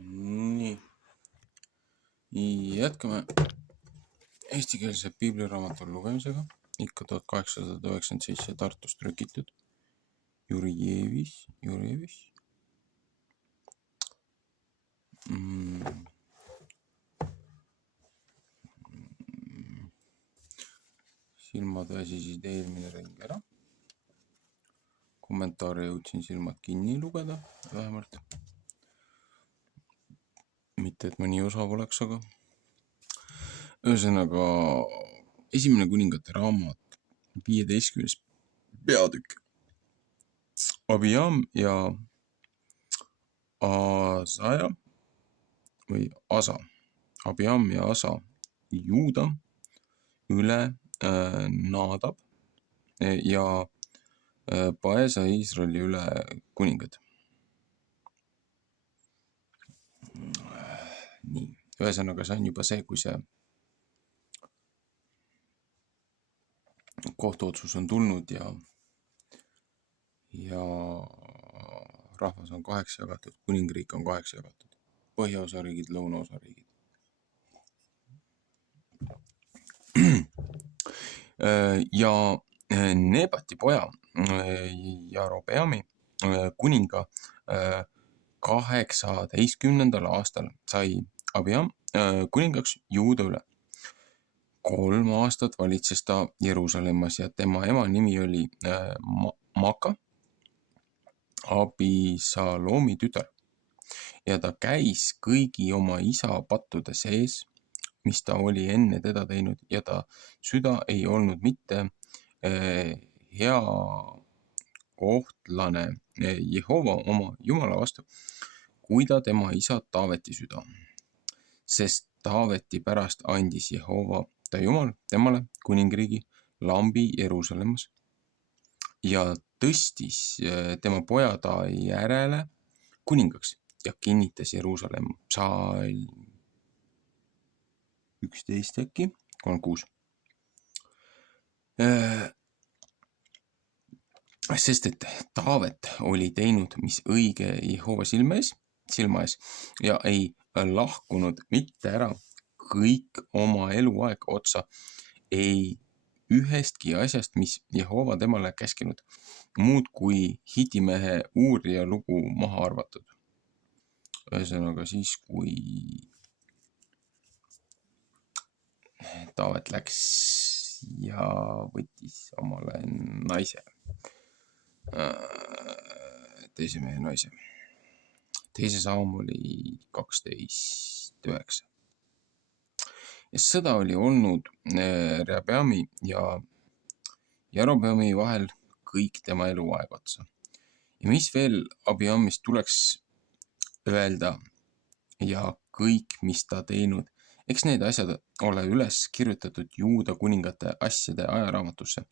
Nii, jätkame eestikeelse piibliraamatu lugemisega. Ikka 1897 Tartus trükitud. Jurjevis. Silmad väsisid eelmine ring ära. Kommentaare jõudsin silmad kinni lugeda vähemalt. Mitte, et mõni osa poleks, aga ühesõnaga esimene kuningate raamat 15. peatükk. Abiam ja Asa. Abiam ja Asa Juuda üle Naadab ja Paesa Iisraeli üle kuningad. Nii, ühesõnaga see on juba see, kui see kohtuotsus on tulnud ja rahvas on 8 jagatud, kuningriik on 8 jagatud, põhjaosariigid, lõunaosariigid. Ja Nebati poja Jarobeami kuninga 18. aastal sai Abiam kuningaks Juuda üle. 3 aastat valitses ta Jeruusalemmas ja tema ema nimi oli Maaka, Abisalomi tütar. Ja ta käis kõigi oma isa pattude sees, mis ta oli enne teda teinud, ja ta süda ei olnud mitte hea kohtlane Jehova oma Jumala vastu, kui ta tema isa Taaveti süda. Sest Taaveti pärast andis Jehova ta Jumal temale kuningriigi lambi Jeruusalemmas ja tõstis tema poja ta järele kuningaks ja kinnitas Jeruusalemma. Psalm 11 äkki, 36. Sest et Taavet oli teinud, mis õige Jehova silma ees ja ei lahkunud mitte ära kõik oma eluaeg otsa ei ühestki asjast, mis Jehova temale käskinud, muud kui Hitimehe Uurija lugu maha arvatud. Ühesõnaga siis, kui Taavet läks ja võttis omale naise, teise mehe naise. Teise saam oli 12.9. Ja sõda oli olnud Rehabeami ja Jarobeami vahel kõik tema eluaeg otsa. Ja mis veel Abiamist tuleks öelda ja kõik, mis ta teinud, eks need asjad ole üles kirjutatud Juuda kuningate asjade ajaraamatusse.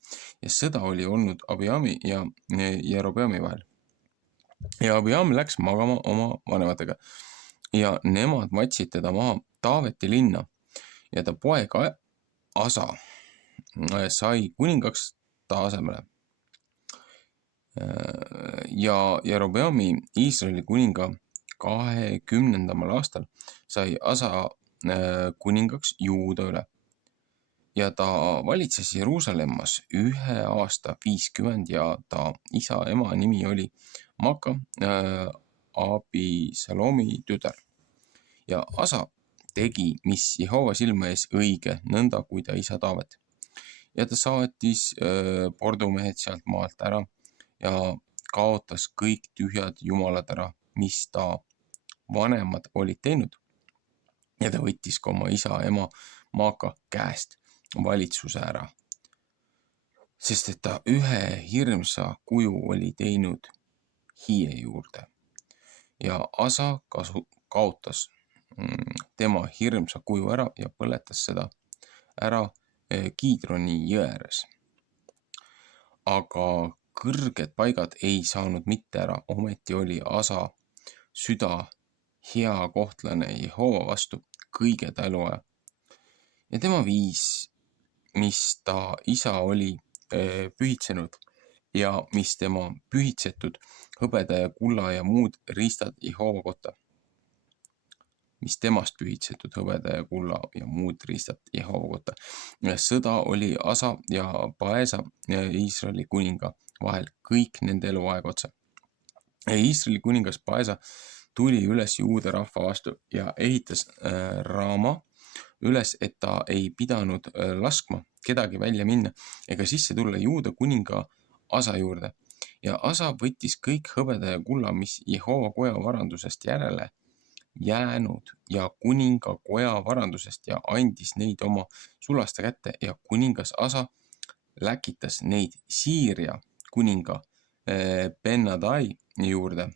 Ja sõda oli olnud Abiami ja Jarobeami vahel. Ja Abiam läks magama oma vanematega ja nemad matsid teda maha Taaveti linna ja ta poeg Asa sai kuningaks ta asemele. Ja Jarobeami Iisraeli kuninga 20. aastal sai Asa kuningaks Juuda üle. Ja ta valitses Jeruusalemmas 1 aasta 50 ja ta isa ema nimi oli Maaka, Abisalomi tütar. Ja Asa tegi, mis Jehova silma ees õige, nõnda kui ta isa Taavet. Ja ta saatis pordumehed sealt maalt ära ja kaotas kõik tühjad jumalad ära, mis ta vanemad olid teinud. Ja ta võttis ka oma isa ema Maaka käest valitsuse ära. Sest et ta ühe hirmsa kuju oli teinud Hie juurde. Ja Asa kaotas tema hirmsa kuju ära ja põletas seda ära Kiidroni jõe ääres. Aga kõrged paigad ei saanud mitte ära, ometi oli Asa süda hea kohtlane Jehova vastu kõige ta eluaja. Ja tema viis, mis ta isa oli pühitsenud ja mis tema pühitsetud hõbeda ja kulla ja muud riistad Jehova kohta. mis temast pühitsetud hõbeda ja kulla ja muud riistad Jehova kohta. Sõda oli Asa ja Baesa Iisraeli kuninga vahel kõik nende eluaeg otsa. Iisraeli kuningas Baesa tuli üles juude rahva vastu ja ehitas Raama üles, et ta ei pidanud laskma kedagi välja minna ega sisse tulla juuda kuninga Asa juurde. Ja Asa võttis kõik hõbeda ja kulla, mis Jehova koja varandusest järele jäänud ja kuninga koja varandusest ja andis neid oma sulaste kätte ja kuningas Asa läkitas neid Siiria kuninga Ben-Hadai juurde,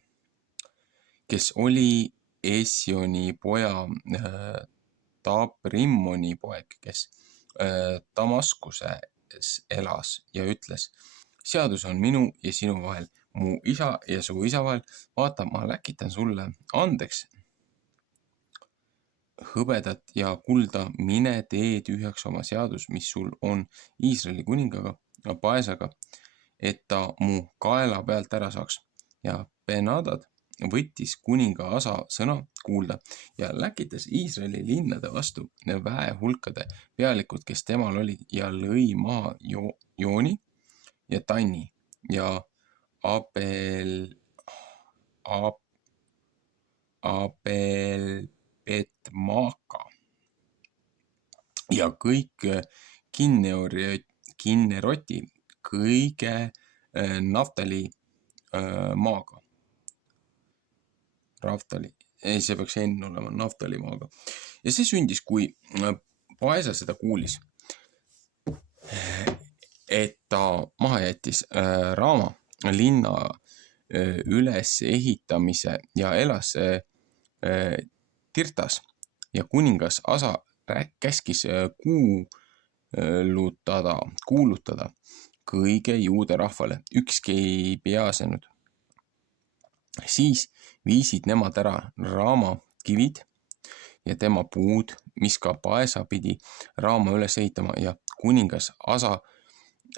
kes oli Esjoni poja Tabrimmoni poeg, kes Damaskuses elas ja ütles: seadus on minu ja sinu vahel, mu isa ja su isa vahel. Vaata, ma läkitan sulle andeks hõbedat ja kulda, mine tee tühjaks oma seadus, mis sul on Iisraeli kuningaga Baesaga, et ta mu kaela pealt ära saaks. Ja Ben-Hadad võttis kuninga Asa sõna kuulda ja läkitas Iisraeli linnade vastu väehulkade pealikud, kes temal olid, ja lõi maha Jooni ja Tanni ja Abel-Bet-Maaka ja kõik Kinneroti kõige Naftali maaga. See peaks enne olema Naftali maaga. Ja see sündis, kui Baesa seda kuulis, et ta maha jättis Raama linna üles ehitamise ja elas Tirtas ja kuningas Asa käskis kuulutada kõige juude rahvale, ükski ei peasenud. Siis viisid nemad ära Raama kivid ja tema puud, mis ka Baesa pidi Raama üles ehitama, ja kuningas Asa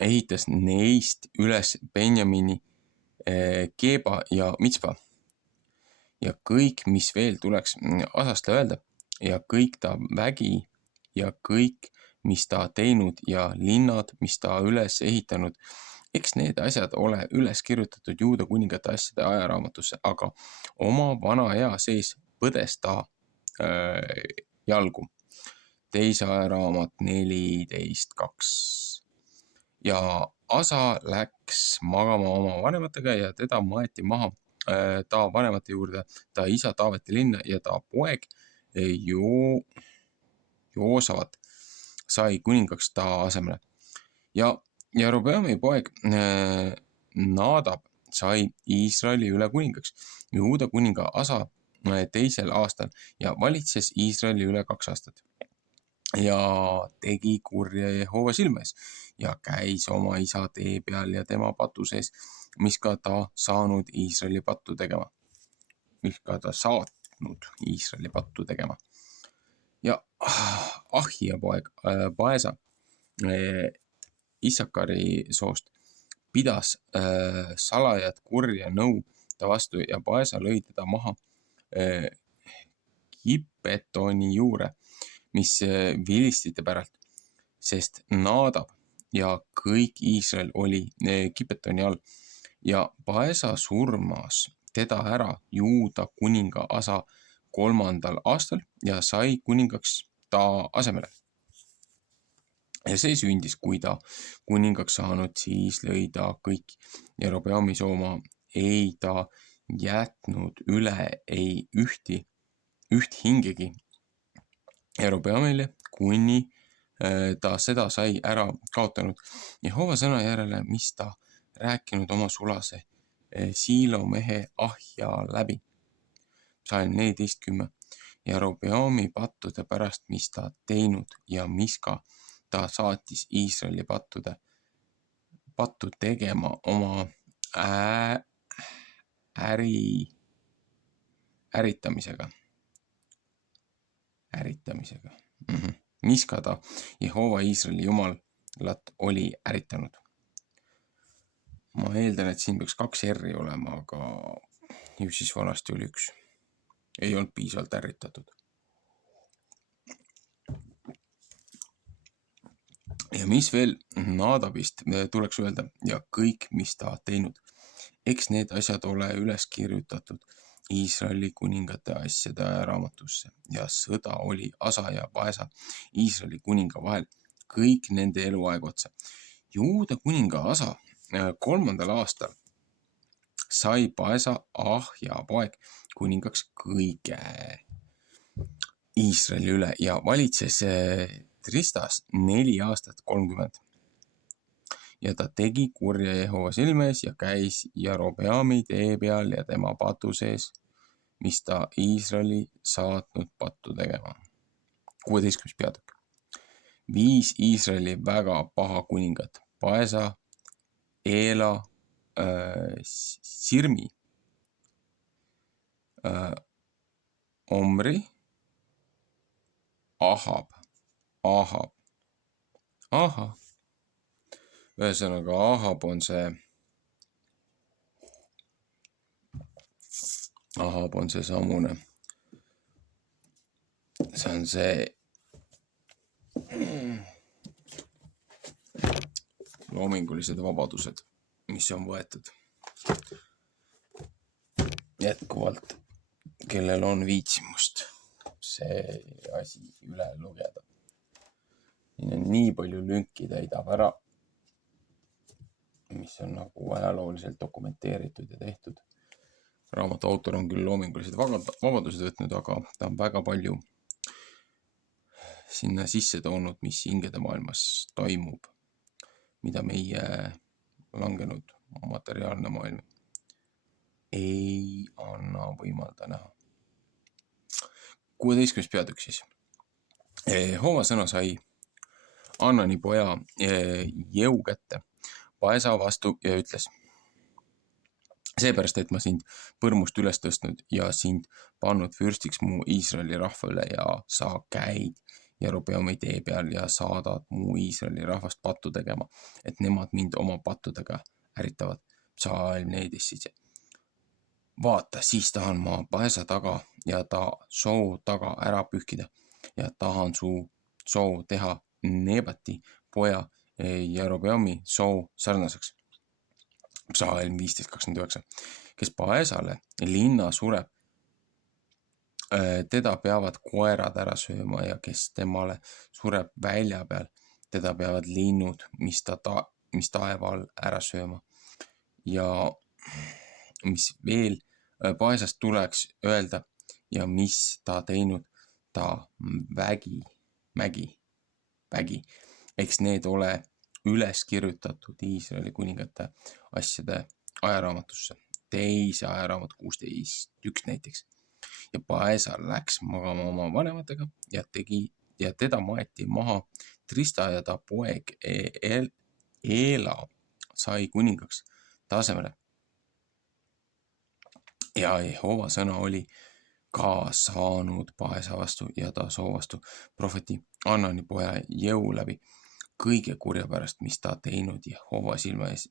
ehitas neist üles Benjamini, Geba ja Mitspa. Ja kõik, mis veel tuleks Asast öelda, ja kõik ta vägi ja kõik, mis ta teinud ja linnad, mis ta üles ehitanud, eks need asjad ole üles kirjutatud Juuda kuningate asjade ajaraamatusse, aga oma vana ea sees põdes ta jalgu. Teise ajaraamat 14.2. Ja Asa läks magama oma vanematega ja teda maeti maha ta vanemate juurde, ta isa Taaveti linna, ja ta poeg Joosavat sai kuningaks ta asemele. Ja Jerobeami poeg Nadab sai Iisraeli üle kuningaks Juuda kuninga Asa teisel aastal ja valitses Iisraeli üle 2 aastat. Ja tegi kurja Jehova silme ees ja käis oma isa tee peal ja tema patu sees, mis ka ta saanud Iisraeli pattu tegema. Ja Ahia poeg Baesa Issakari soost pidas salajat kurja nõu ta vastu ja Baesa lõi teda maha Gibetoni juure, mis vilistite päralt, sest Nadab ja kõik Iisrael oli Gibetoni all. Ja Baesa surmas teda ära Juuda kuninga Asa 3. aastal ja sai kuningaks ta asemele. Ja see sündis, kui ta kuningaks saanud, siis lõi ta kõik Jerobeami sooma, ei ta jätnud üle ei üht hingegi Jerobeamile, kuni ta seda sai ära kaotanud Jehova sõna järele, mis ta rääkinud oma sulase Siilo mehe Ahja läbi. Psalm 14.10. Jerobeami pattude pärast, mis ta teinud ja mis ka ta saatis Iisraeli pattu tegema oma äritamisega. Mis ka ta Jehova Iisraeli Jumalat oli äritanud. Ma eeldan, et siin peaks 2 R-i olema, aga ju siis vanasti oli 1. Ei olnud piisavalt ärritatud. Ja mis veel Nadabist tuleks öelda ja kõik, mis ta teinud. Eks need asjad ole üles kirjutatud Iisraeli kuningate asjade raamatusse ja sõda oli Asa ja Baesa Iisraeli kuninga vahel kõik nende eluaeg otsa. Juuda kuninga Asa 3. aastal sai Baesa Ahja poeg kuningaks kõige Iisraeli üle ja valitses Tristas 4 aastat 30. Ja ta tegi kurja Jehova silme ees ja käis Jerobeami tee peal ja tema patu sees, mis ta Iisraeli saatnud pattu tegema. 16. peatükk. 5 Iisraeli väga paha kuningat. Baesa, Eela, Sirmi, Omri, Ahab. Ühesõnaga, Ahab on samune. See on see loomingulised vabadused, mis on võetud. Jätkuvalt, kellel on viitsimust see asi üle lugeda. Siin on nii palju lünki täidab ära, mis on nagu ajalooliselt dokumenteeritud ja tehtud. Raamatu autor on küll loomingulised vabadused võtnud, aga ta on väga palju sinna sisse toonud, mis hingede maailmas toimub, mida meie langenud materiaalne maailm ei anna võimalda näha. 16. peatükk siis. Jehova sõna sai Annani poja Jeu kätte Baesa vastu ja ütles: seepärast, et ma sind põrmust üles tõstnud ja sind pannud fürstiks mu Iisraeli rahva üle ja sa käid Jerobeami tee peal ja saadad mu Iisraeli rahvast pattu tegema, et nemad mind oma pattudega ärritavad. Psalm 14. Vaata, siis tahan ma Baesa taga ja ta soo taga ära pühkida ja tahan su soo teha Nebati poja Jerobeami soo sarnaseks. Psalm 15.29. Kes Baesale linna sureb, teda peavad koerad ära sööma ja kes temale sureb välja peal, teda peavad linnud, mis taeva all ära sööma. Ja mis veel Baesast tuleks öelda ja mis ta teinud, ta vägi. Eks need ole üles kirjutatud Iisraeli kuningate asjade ajaraamatusse. Teise ajaraamatu 16.1 näiteks. Ja Baesa läks magama oma vanematega ja teda maeti maha Trista ja ta poeg Eela sai kuningaks ta asemele. Ja Jehova sõna oli ka saanud Baesa vastu ja ta soo vastu prohveti Annani poja Jeu läbi kõige kurja pärast, mis ta teinud Jehova silma ees,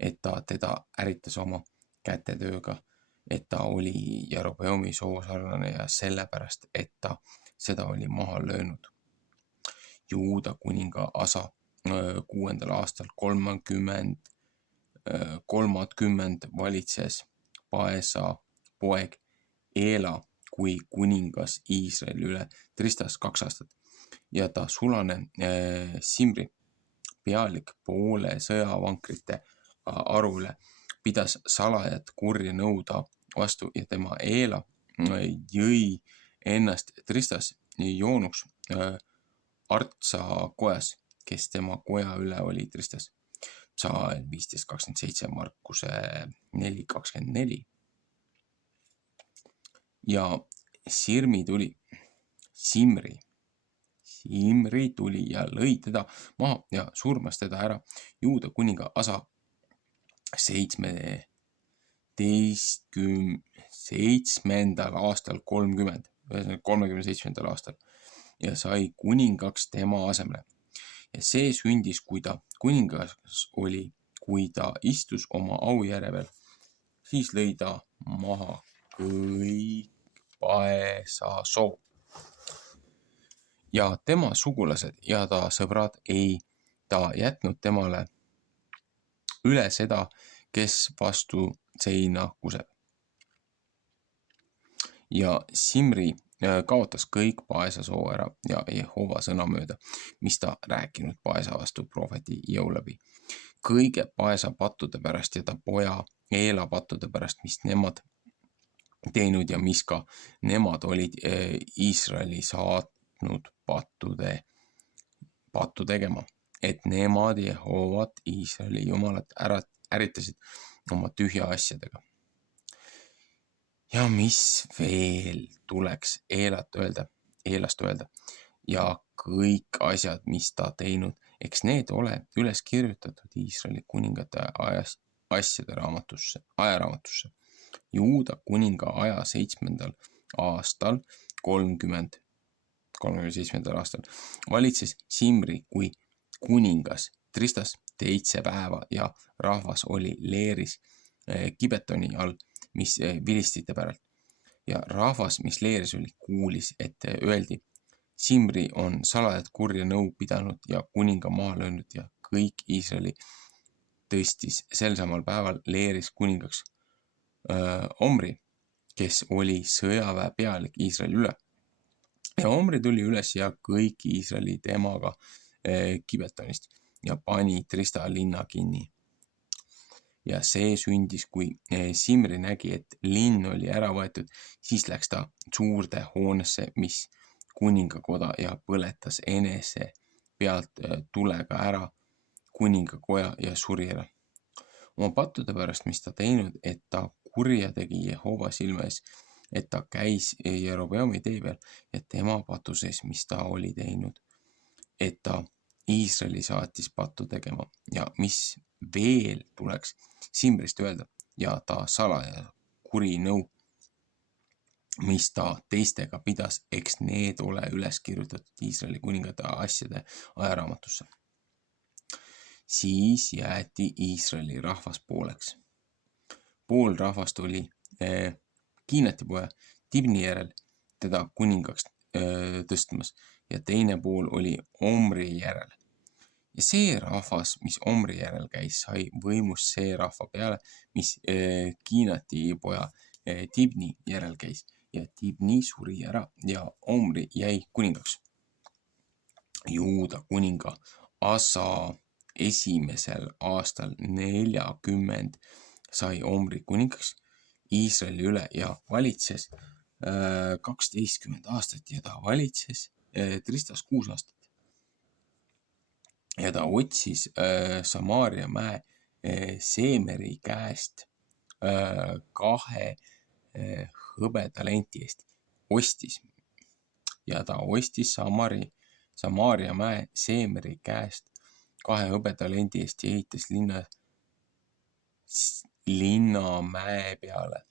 et ta teda ärritas oma kätetööga, et ta oli Jerobeami soo sarnane ja sellepärast, et ta seda oli maha löönud. Juuda kuninga Asa 6. aastal 30 valitses Baesa poeg Eela kui kuningas Iisraeli üle Tristas 2 aastat ja ta sulane Simri, pealik poole sõjavankrite aru üle, pidas salajat kurja nõuda vastu ja tema Eela jõi ennast Tristas joonuks Artsa kojas, kes tema koja üle oli Tristas. Psalm 15.27, Markuse 4.24. Ja Simri tuli ja lõi teda maha ja surmas teda ära Juuda kuninga Asa 7. aastal 30, 37. aastal ja sai kuningaks tema asemele. Ja see sündis, kui ta kuningas oli, kui ta istus oma aujärje peal, siis lõi ta maha kõik Baesa soo. Ja tema sugulased ja ta sõbrad ei ta jätnud temale üle seda, kes vastu seina kuseb. Ja Simri kaotas kõik paesa soo ära ja Jehova sõna mööda, mis ta rääkinud paesa vastu prohveti Jeu läbi. Kõige paesa pattude pärast ja ta poja Eela pattude pärast, mis nemad teinud ja mis ka nemad olid Iisraeli saatnud pattu tegema, et nemad Jehovat, Iisraeli jumalat äritasid oma tühja asjadega. Ja mis veel tuleks Eelast öelda ja kõik asjad, mis ta teinud, eks need ole üles kirjutatud Iisraeli kuningate asjade ajaraamatusse. Juuda kuninga aja 7. aastal, 37. aastal, valitses Simri kui kuningas Tristas 7 päeva ja rahvas oli leeris Gibetoni all, mis vilistite päralt. Ja rahvas, mis leeris oli, kuulis, et öeldi, Simri on salajalt kurja nõu pidanud ja kuninga maha löönud ja kõik Iisraeli tõstis sel samal päeval leeris kuningaks Omri, kes oli sõjaväe pealik Iisraeli üle. Ja Omri tuli üles ja kõik Iisraeli temaga Gibetonist ja pani Trista linna kinni. Ja see sündis, kui Simri nägi, et linn oli ära võetud, siis läks ta suurde hoonesse, mis kuningakoda ja põletas enese pealt tulega ära kuningakoja ja suri ära. Oma pattude pärast, mis ta teinud, et ta kurja tegi Jehova silme ees, et ta käis Jerobeami tee peal ja tema patu sees, mis ta oli teinud, et ta Iisraeli saatis pattu tegema ja mis veel tuleks Simrist öelda ja ta salaja kuri nõu, mis ta teistega pidas, eks need ole üles kirjutatud Iisraeli kuningate asjade ajaraamatusse. Siis jäeti Iisraeli rahvas pooleks. Pool rahvast oli Kiinati poja Tibni järel teda kuningaks tõstmas ja teine pool oli Omri järel. Ja see rahvas, mis Omri järel käis, sai võimust see rahva peale, mis Kiinati poja Tibni järel käis ja Tibni suri ära ja Omri jäi kuningaks. Juuda kuninga Asa 1. aastal 40 sai Omri kuningaks Iisraeli üle ja valitses 12 aastat ja ta valitses Tristas 6 aastat. Ja ta otsis Samaaria mäe Seemeri käest 2 hõbetalenti eest. Ostis. Ja ta ostis Samaaria mäe Seemeri käest 2 hõbetalenti eest ja ehitas linna mäe peale.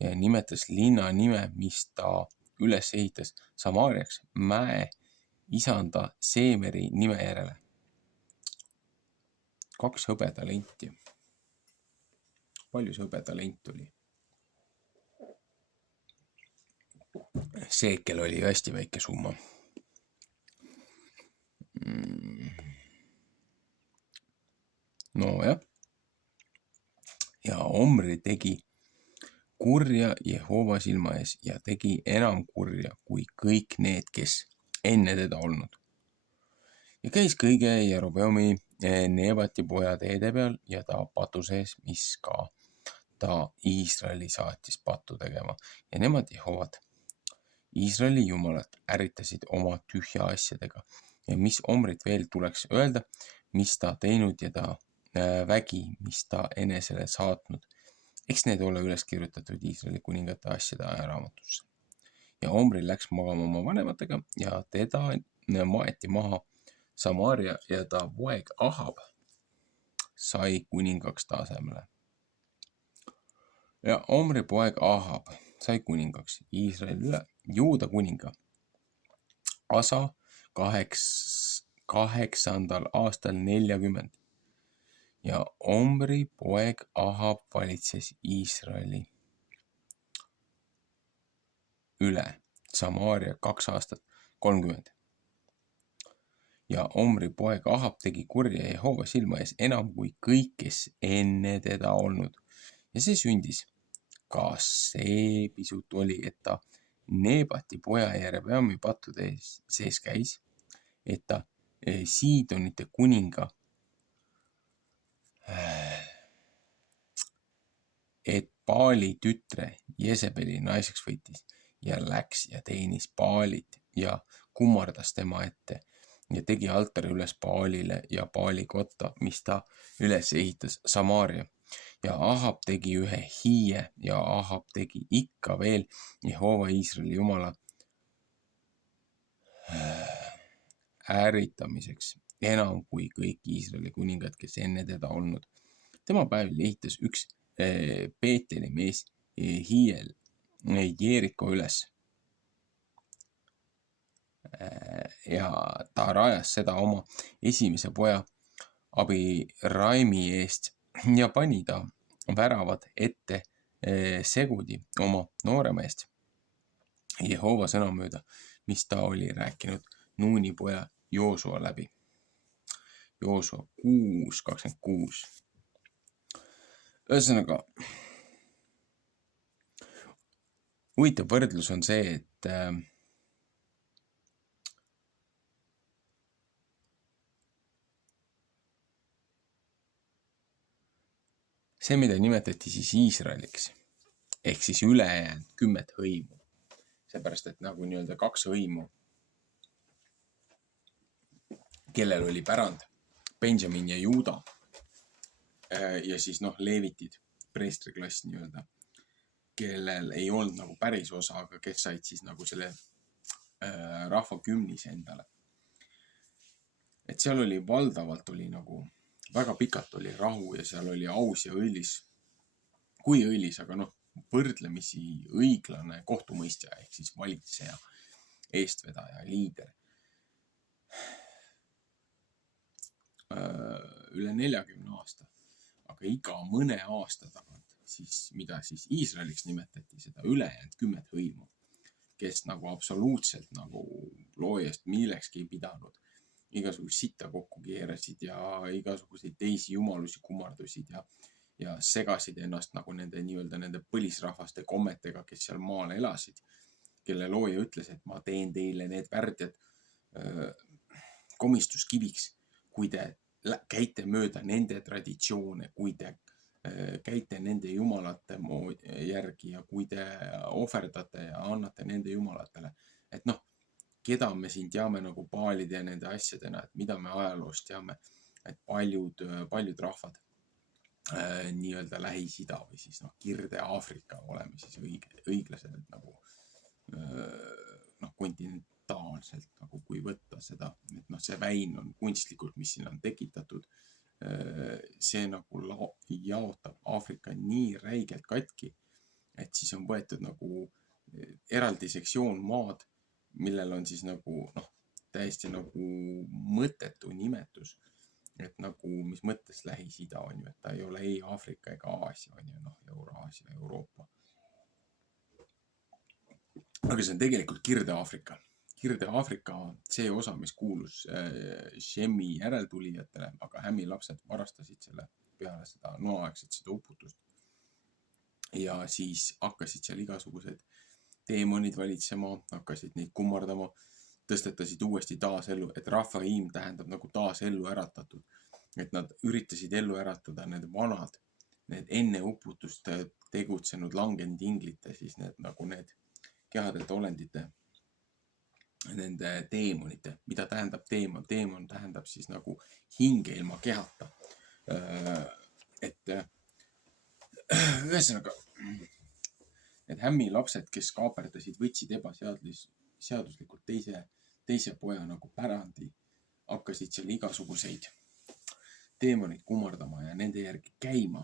Ja nimetas linna nime, mis ta üles ehitas Samaariaks mäe isanda Seemeri nime järele. 2 hõbetalenti. Palju see hõbetalent oli? Seekel oli hästi väike summa. No jah. Ja Omri tegi kurja Jehova silma ees ja tegi enam kurja kui kõik need, kes enne teda olnud. Ja käis kõige Jerobeami Nebati poja teede peal ja ta patu sees, mis ka ta Iisraeli saatis pattu tegema. Ja nemad Jehovat, Iisraeli jumalat, äritasid oma tühja asjadega. Ja mis Omrit veel tuleks öelda, mis ta teinud ja ta vägi, mis ta enesele saatnud. Eks need ole üles kirjutatud Iisraeli kuningate asjade ajaraamatusse. Ja Omri läks magama oma vanematega ja teda maeti maha Samaaria ja ta poeg Ahab sai kuningaks ta asemele. Ja Omri poeg Ahab sai kuningaks Iisraeli üle Juuda kuninga Asa 8. aastal 40. Ja Omri poeg Ahab valitses Iisraeli üle Samaaria 2 aastat 30. ja Omri poeg Ahab tegi kurja Jehova silma ees enam kui kõik, kes enne teda olnud. Ja see sündis. Kas see pisut oli, et ta Nebati poja Jerebeami pattude sees käis, et ta Siidonite kuninga, et Baali tütre Jezebeli naiseks võttis ja läks ja teenis Baalit ja kummardas tema ette ja tegi altari üles Baalile ja Baali kotta, mis ta üles ehitas Samaaria. Ja Ahab tegi ühe hiie ja Ahab tegi ikka veel Jehova Iisraeli Jumala ärritamiseks enam kui kõik Iisraeli kuningad, kes enne teda olnud. Tema päevil ehitas üks Peeteli mees hiiel Jeeriko üles. Ja ta rajas seda oma esimese poja Abiraimi eest ja pani ta väravad ette segudi oma noorema eest Jehova sõna mööda, mis ta oli rääkinud Nuuni poja Joosua läbi. Joosua 6:26. Ühesõnaga, huvitav võrdlus on see, et see, mida nimetati siis Iisraeliks, ehk siis ülejäänud 10 hõimu, seepärast, et nagu nii-öelda 2 hõimu, kellel oli pärand Benjamin ja Juuda ja siis leevitid, preestriklass nii-öelda, kellel ei olnud nagu päris osa, aga kes said siis nagu selle rahva kümnise endale. Et seal oli valdavalt oli nagu, väga pikalt oli rahu ja seal oli aus ja õilis, kui õilis, aga võrdlemisi õiglane kohtumõistja ehk siis valitseja, eestvedaja, liider. Üle 40 aasta, aga iga mõne aasta tagant, siis mida siis Iisraeliks nimetati, seda ülejäänud 10 hõimu, kes nagu absoluutselt nagu loojast millekski ei pidanud, igasugust sitta kokku keerasid ja igasuguseid teisi jumalusi kummardusid ja segasid ennast nagu nende põlisrahvaste kommetega, kes seal maal elasid, kelle looja ütles, et ma teen teile need värdjad komistuskiviks, kui te käite mööda nende traditsioone, kui te käite nende jumalate järgi ja kui te ohverdate ja annate nende jumalatele. Et keda me siin teame nagu Baalide ja nende asjadena, et mida me ajaloost teame, et paljud rahvad nii-öelda Lähis-Ida või siis Kirde-Aafrika, oleme siis õiglased, et nagu kontinentaalselt, nagu kui võtta seda, et see väin on kunstlikult, mis siin on tekitatud, see nagu jaotab Aafrika nii räigelt katki, et siis on võetud nagu eraldi sektsioon maad, millel on siis nagu täiesti nagu mõttetu nimetus, et nagu mis mõttes Lähis-Ida on ju, et ta ei ole ei Aafrika ega Aasia, on ju, Euraasia, Euroopa. Aga see on tegelikult Kirde-Aafrika. Kirde-Aafrika see osa, mis kuulus Shemi järeltulijatele, aga Hämi lapsed varastasid selle peale seda noaaegset seda uputust. Ja siis hakkasid seal igasugused teemonid valitsema, hakkasid neid kummardama, tõstetasid uuesti taasellu, et rahvahiim tähendab nagu taasellu äratatud. Et nad üritasid ellu äratada need vanad, need enne uputust tegutsenud langenud inglite, siis need kehadelt olendite, nende teemonite, mida tähendab teemon. Teemon tähendab siis nagu hinge ilma kehata. Et ühesõnaga, need Hämmi lapsed, kes kaaperdasid, võtsid ebaseaduslikult teise poja nagu pärandi, hakkasid seal igasuguseid teemonid kummardama ja nende järgi käima,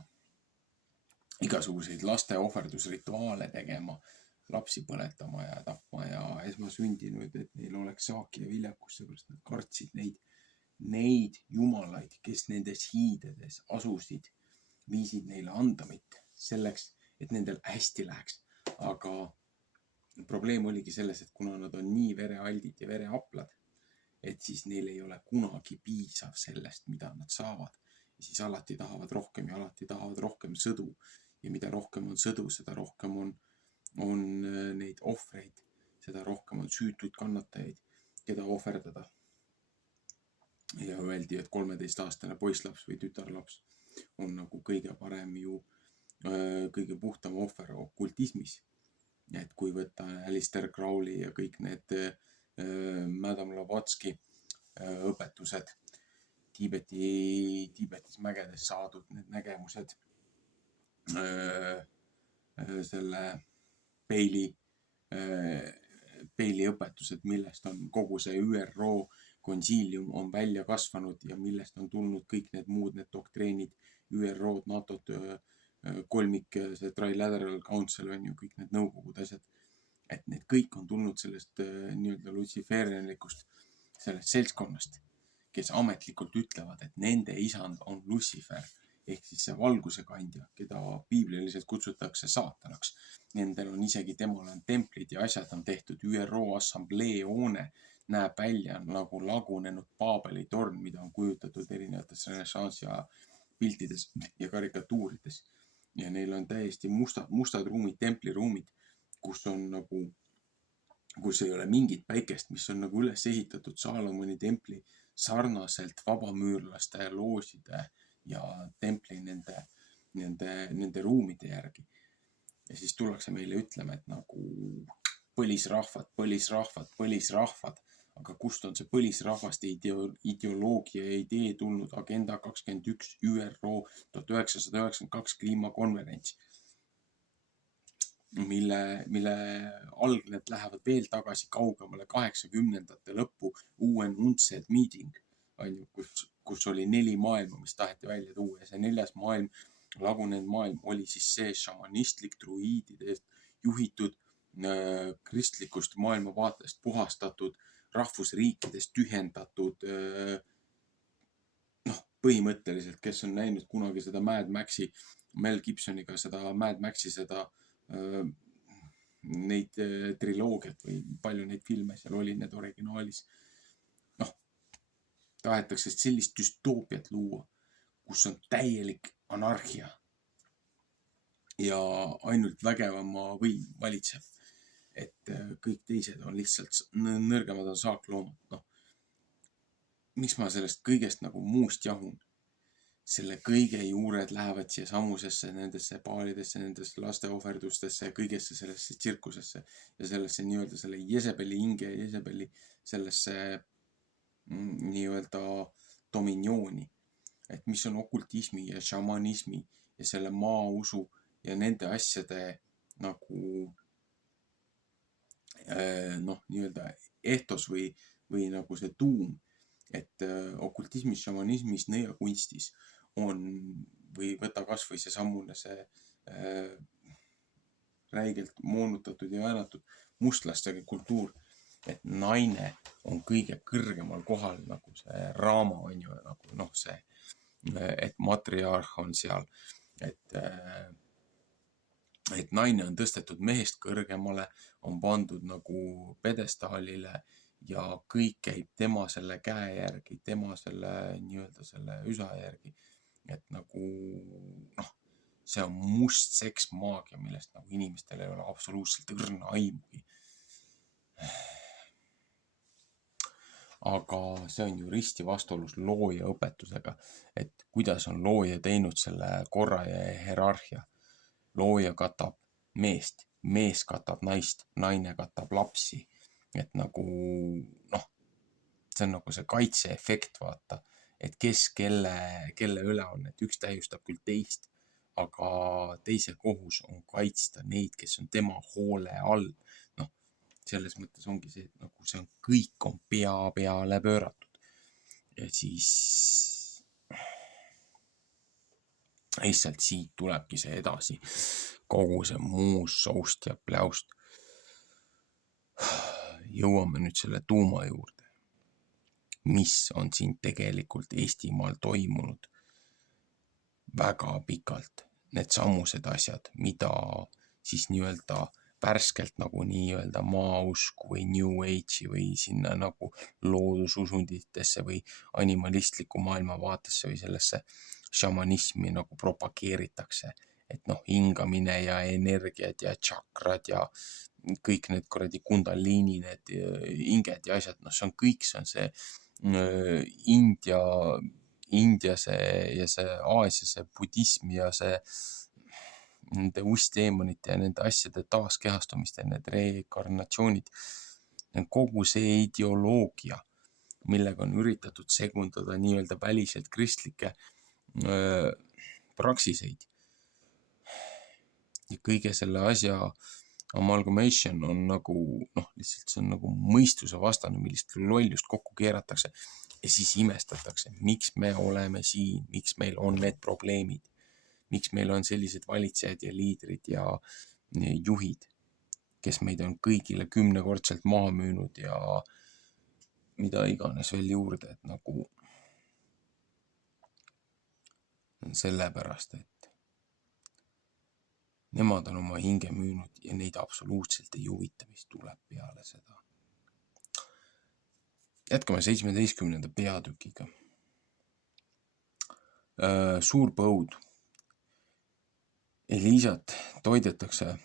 igasuguseid laste ohverdusrituaale tegema, lapsi põletama ja tapma ja esmasündinuid, et neil oleks saaki ja viljakus, seepärast nad kartsid neid jumalaid, kes nendes hiidedes asusid, viisid neile andamit selleks, et nendel hästi läheks. Aga probleem oligi selles, et kuna nad on nii verealdid ja vereaplad, et siis neil ei ole kunagi piisav sellest, mida nad saavad. Ja siis alati tahavad rohkem ja alati tahavad rohkem sõdu. Ja mida rohkem on sõdu, seda rohkem on neid ohvreid, seda rohkem on süütuid kannatajaid, keda ohverdada. Ja öeldi, et 13-aastane poisslaps või tütarlaps on nagu kõige parem ju, kõige puhtam ohver okultismis. Et kui võtta Alistair Crowley ja kõik need Madame Blavatsky õpetused, Tiibetis mägedes saadud need nägemused, selle Peili õpetused, millest on kogu see ÜRO konsiilium on välja kasvanud ja millest on tulnud kõik need muud, need doktreenid, ÜRO-d, NATO-d, kolmik, see Trilateral Council on ju kõik need nõukogud asjad. Et need kõik on tulnud sellest nii-öelda lutsiferianlikust, sellest seltskonnast, kes ametlikult ütlevad, et nende isand on Lucifer ehk siis see valguse kandja, keda piibliliselt kutsutakse saatanaks. Nendel on isegi, temal on templid ja asjad on tehtud, ÜRO assamblee hoone näeb välja nagu lagunenud Paabeli torn, mida on kujutatud erinevates renessansi piltides ja karikatuurides. Ja neil on täiesti mustad ruumid, templiruumid, kus on nagu, kus ei ole mingit päikest, mis on nagu üles ehitatud Saalomoni templi sarnaselt vabamüürlaste looside ja templi nende ruumide järgi. Ja siis tullakse meile ütlema, et nagu põlisrahvad, aga kust on see põlisrahvaste ideoloogia ja idee tulnud Agenda 21 ÜRO 1992 kliimakonverents, mille algned lähevad veel tagasi kaugemale 80ndate lõppu UN-UNCED meeting, kus oli 4 maailma, mis taheti välja tuua ja see 4. maailm, lagunenud maailm oli siis see šamanistlik druiididest juhitud, kristlikust maailmavaatest puhastatud, rahvusriikidest tühjendatud, põhimõtteliselt, kes on näinud kunagi seda Mad Maxi, Mel Gibsoniga seda Mad Maxi, neid triloogiat või palju neid filme seal oli, need originaalis. Tahetakse sellist düstoopiat luua, kus on täielik anarhia ja ainult vägevama võim valitseb. Et kõik teised on lihtsalt nõrgemad, on saakloomad. Miks ma sellest kõigest nagu muust jahun? Selle kõige juured lähevad siia samusesse, nendesse paaridesse, nendesse lasteohverdustesse, kõigesse sellesse tsirkusesse ja sellesse nii-öelda selle Jezebeli hinge, Jezebeli sellesse nii-öelda dominiooni. Et mis on okultismi ja šamanismi ja selle maausu ja nende asjade nagu nii-öelda ehtos või nagu see tuum, et okultismis, šamanismis, nõiakunstis on, või võta kas või see sammune see räigelt moonutatud ja väänatud mustlastega kultuur, et naine on kõige kõrgemal kohal, nagu see Raama on ju, nagu see, et matriarh on seal, et naine on tõstetud mehest kõrgemale, on pandud nagu pedestaalile ja kõik käib tema selle käe järgi, tema selle nii-öelda selle üsa järgi. Et nagu, see on must seksmaagia, millest nagu inimestel ei ole absoluutselt õrna aimugi. Aga see on ju risti vastuolus looja õpetusega, et kuidas on looja teinud selle korra ja hierarhia. Looja katab meest, mees katab naist, naine katab lapsi. Et nagu, see on nagu see kaitseefekt, vaata, et kes kelle üle on, et üks täiustab küll teist, aga teise kohus on kaitsta neid, kes on tema hoole all. Selles mõttes ongi see, et nagu see on, kõik on pea peale pööratud. Ja siis lihtsalt siit tulebki see edasi, kogu see muus soust ja pläust. Jõuame nüüd selle tuuma juurde, mis on siin tegelikult Eestimaal toimunud väga pikalt. Need samused asjad, mida siis nii-öelda värskelt nagu nii-öelda maausku või New Age'i või sinna nagu loodususunditesse või animalistliku maailmavaatesse või sellesse šamanismi nagu propageeritakse. Et noh, hingamine ja energiad ja tšakrad ja kõik need kuradi kundaliini, need hinged ja asjad, noh, see on kõik, see on see India see ja see Aasia, see budism ja see nende ustdeemonite ja nende asjade taaskehastumist ja need reinkarnatsioonid, kogu see ideoloogia, millega on üritatud segundada nii-öelda väliselt kristlikke praksiseid. Ja kõige selle asja amalgamation on nagu, noh, lihtsalt see on nagu mõistuse vastane, millist lollust kokku keeratakse ja siis imestatakse, miks me oleme siin, miks meil on need probleemid, miks meil on sellised valitsejad ja liidrid ja juhid, kes meid on kõigile 10-kordselt maha müünud ja mida iganes veel juurde, et nagu sellepärast, et nemad on oma hinge müünud ja neid absoluutselt ei huvita, mis tuleb peale seda. Jätkame 17. peatükiga. Suur põud. Elisat toidetakse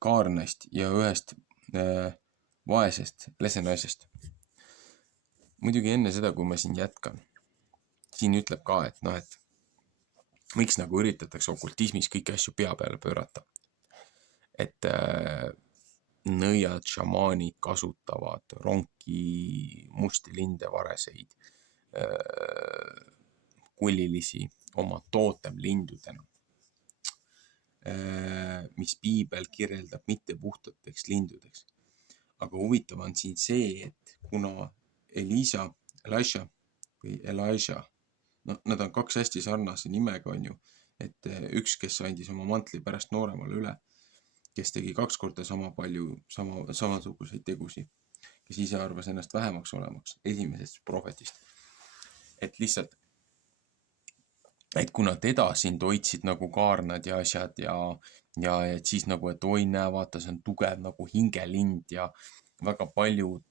kaarnaist ja ühest vaesest lesenaisest. Muidugi enne seda, kui ma siin jätkan, siin ütleb ka, et noh, et miks nagu üritatakse okultismis kõiki asju pea peale pöörata. Et nõiad, šamaanid kasutavad ronki, musti linde, vareseid, kullilisi oma tootemlindudena, mis piibel kirjeldab mitte puhtateks lindudeks. Aga huvitav on siin see, et kuna Elijah või Elijah, no nad on kaks hästi sarnase nimega, on ju, et üks, kes andis oma mantli pärast nooremale üle, kes tegi 2 korda sama palju samasuguseid tegusid, kes ise arvas ennast vähemaks olemaks esimesest prohvetist. Et lihtsalt, et kuna teda siin toitsid nagu kaarnad ja asjad ja et siis nagu, et oi näe, vaata, see on tugev nagu hingelind ja väga paljud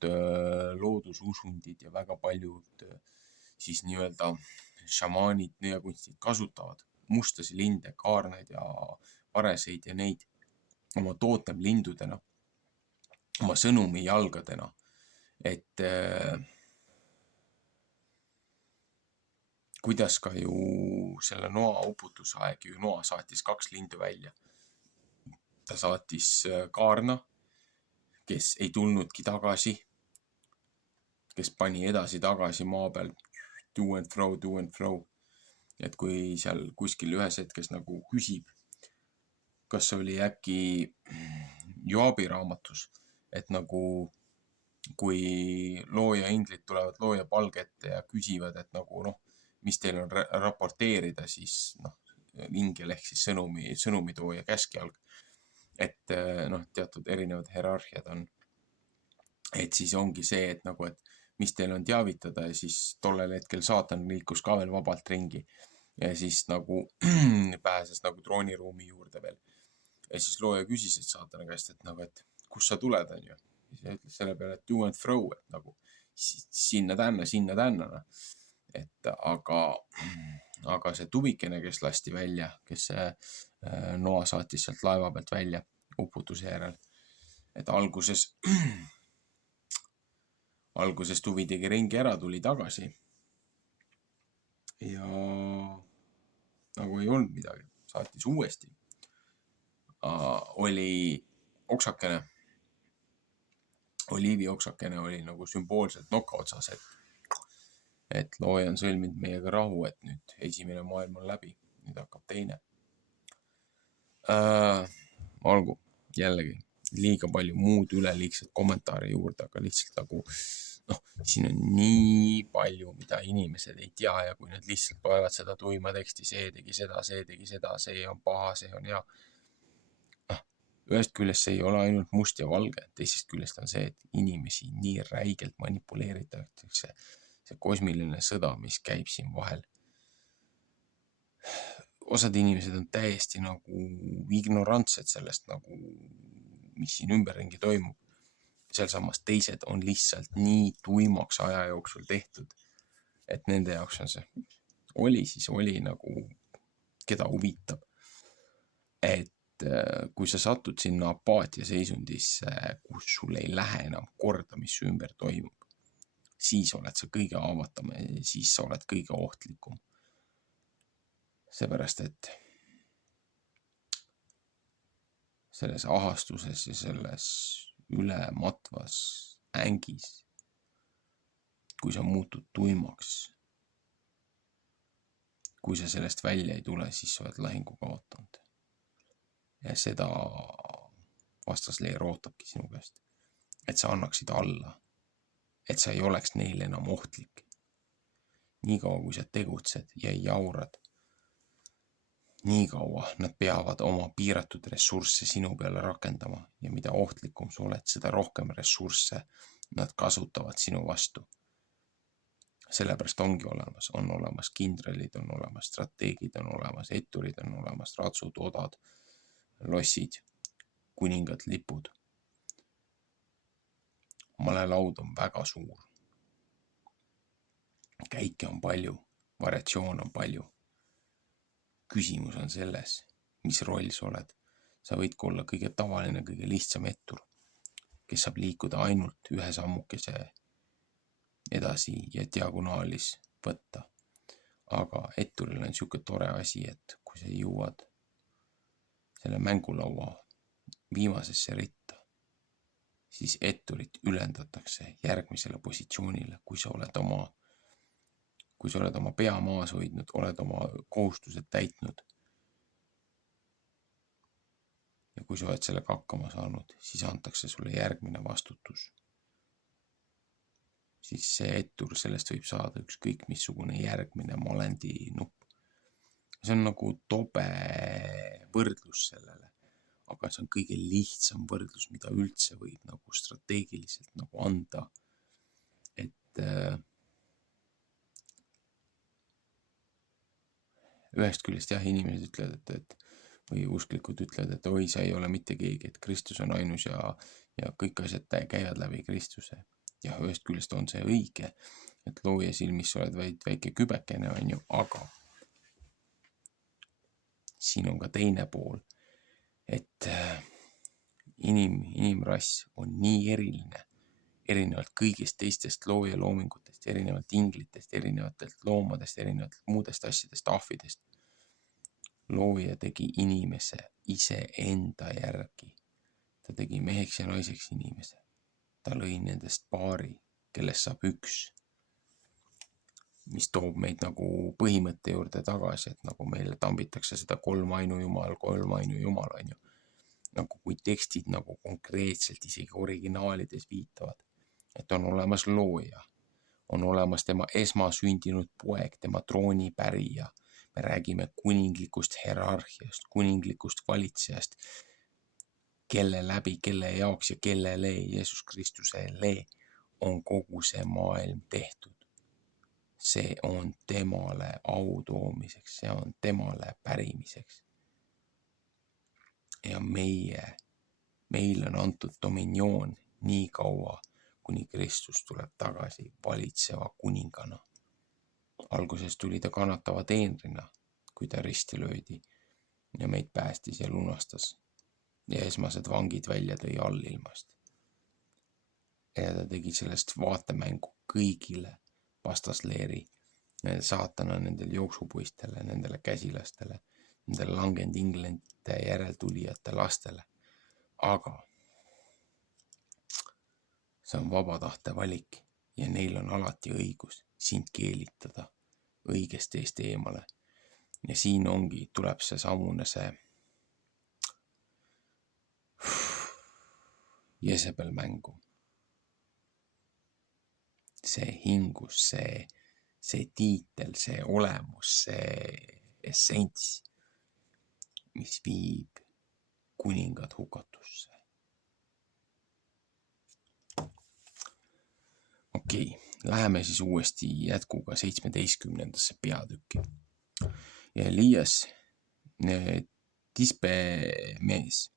loodususundid ja väga paljud siis nii-öelda šamaanid ja kunstid kasutavad mustasi linde, kaarnaid ja vareseid ja neid oma tootemlindudena, oma sõnumi jalgadena, et kuidas ka ju selle Noa uputusaeg ju Noa saatis 2 lindu välja. Ta saatis kaarna, kes ei tulnudki tagasi, kes pani edasi-tagasi maa peal, to and fro. Et kui seal kuskil ühes hetkes nagu küsib, kas oli äkki Joabi raamatus, et nagu kui looja inglid tulevad looja palge ette ja küsivad, et nagu noh, mis teil on raporteerida, siis noh, ingel ehk siis sõnumitooja käskjalg, et noh, teatud erinevad hierarhiad on. Et siis ongi see, et nagu, et mis teil on teavitada ja siis tollel hetkel saatan liikus ka veel vabalt ringi ja siis nagu pääses nagu trooniruumi juurde veel. Ja siis looja küsis, et saatana käest, et nagu, et kus sa tuled, on ju. Ja siis ütles selle peale, et to and fro, et nagu sinna-tänna. Et aga see tubikene, kes lasti välja, kes Noa saatis sealt laeva pealt välja uputuse järel, et alguses tuvi tegi ringi ära, tuli tagasi ja nagu ei olnud midagi, saatis uuesti. Oli oksakene, oliivioksakene oli nagu sümboolselt noka otsas, et looja on sõlminud meiega rahu, et nüüd esimene maailm on läbi, nüüd hakkab teine. Olgu, jällegi liiga palju muud üleliigset kommentaari juurde, aga lihtsalt nagu noh, siin on nii palju, mida inimesed ei tea ja kui nad lihtsalt loevad seda tuima teksti, see tegi seda, see on paha, see on hea. Ühest küljest see ei ole ainult must ja valge, teisest küljest on see, et inimesi nii räigelt manipuleeritakse, see kosmiline sõda, mis käib siin vahel. Osad inimesed on täiesti nagu ignorantsed sellest nagu mis siin ümberringi toimub. Sealsamas teised on lihtsalt nii tuimaks aja jooksul tehtud, et nende jaoks on see oli nagu, keda huvitab. Et kui sa satud sinna apaatia seisundisse, kus sul ei lähe enam korda, mis su ümber toimub, siis oled sa kõige haavatam ja siis sa oled kõige ohtlikum. Seepärast, et selles ahastuses ja selles ülematvas ängis, kui sa muutud tuimaks, kui sa sellest välja ei tule, siis sa oled lahingu kaotanud. Ja seda vastasleer ootabki sinu käest, et sa annaksid alla, et sa ei oleks neile enam ohtlik. Nii kaua, kui sa tegutsed ja jaurad, nii kaua nad peavad oma piiratud ressursse sinu peale rakendama ja mida ohtlikum sa oled, seda rohkem ressursse nad kasutavad sinu vastu. Sellepärast ongi on olemas kindralid, on olemas strateegid, on olemas etturid, on olemas ratsud, odad, lossid, kuningad, lipud. Malelaud on väga suur. Käike on palju, variatsioon on palju. Küsimus on selles, mis roll sa oled. Sa võid olla kõige tavaline, kõige lihtsam ettur, kes saab liikuda ainult ühe sammukese edasi ja diagonaalis võtta. Aga etturil on siuke tore asi, et kui sa jõuad selle mängulaua viimasesse ritta, siis etturit ülendatakse järgmisele positsioonile, kui sa oled oma pea maas hoidnud, oled oma kohustused täitnud. Ja kui sa oled sellega hakkama saanud, siis antakse sulle järgmine vastutus. Siis see ettur, sellest võib saada ükskõik missugune järgmine malendi nupp. See on nagu tobe võrdlus sellele, aga see on kõige lihtsam võrdlus, mida üldse võib nagu strateegiliselt nagu anda. Et ühest küljest jah, inimesed ütlevad, või usklikud ütlevad, et oi, sa ei ole mitte keegi, et Kristus on ainus ja kõik asjad käivad läbi Kristuse. Ja ühest küljest on see õige, et looja silmis sa oled vaid väike kübekene, on ju, aga siin on ka teine pool, et inimrass on nii eriline, erinevalt kõigist teistest looja loomingutest, erinevalt inglitest, erinevatelt loomadest, erinevatelt muudest asjadest, ahvidest. Looja tegi inimese iseenda järgi. Ta tegi meheks ja naiseks inimese. Ta lõi nendest paari, kellest saab üks, mis toob meid nagu põhimõtte juurde tagasi, et nagu meile tambitakse seda kolm ainu jumal, on ju. Nagu kui tekstid nagu konkreetselt isegi originaalides viitavad, et on olemas looja, on olemas tema esmasündinud poeg, tema troonipärija. Me räägime kuninglikust hierarhiast, kuninglikust valitsejast, kelle läbi, kelle jaoks ja kellele Jeesus Kristusele on kogu see maailm tehtud. See on temale au toomiseks, see on temale pärimiseks. Ja meil on antud dominioon nii kaua, kuni Kristus tuleb tagasi valitseva kuningana. Alguses tuli ta kannatava teenrina, kui ta risti löödi ja meid päästis ja lunastas. Ja esmased vangid välja tõi allilmast. Ja ta tegi sellest vaatemängu kõigile vastasleeri, saatana nendel jooksupuistele, nendele käsilastele, nendele langenud inglente järeltulijate lastele. Aga see on vabatahtne valik ja neil on alati õigus sind keelitada õigest teest eemale. Ja siin tuleb see samune see Jezebel mängu. See hingus, see tiitel, see olemus, see essents, mis viib kuningad hukatusse. Okei, läheme siis uuesti jätkuga 17. peatükki. Ja Elias, Tisbe mees,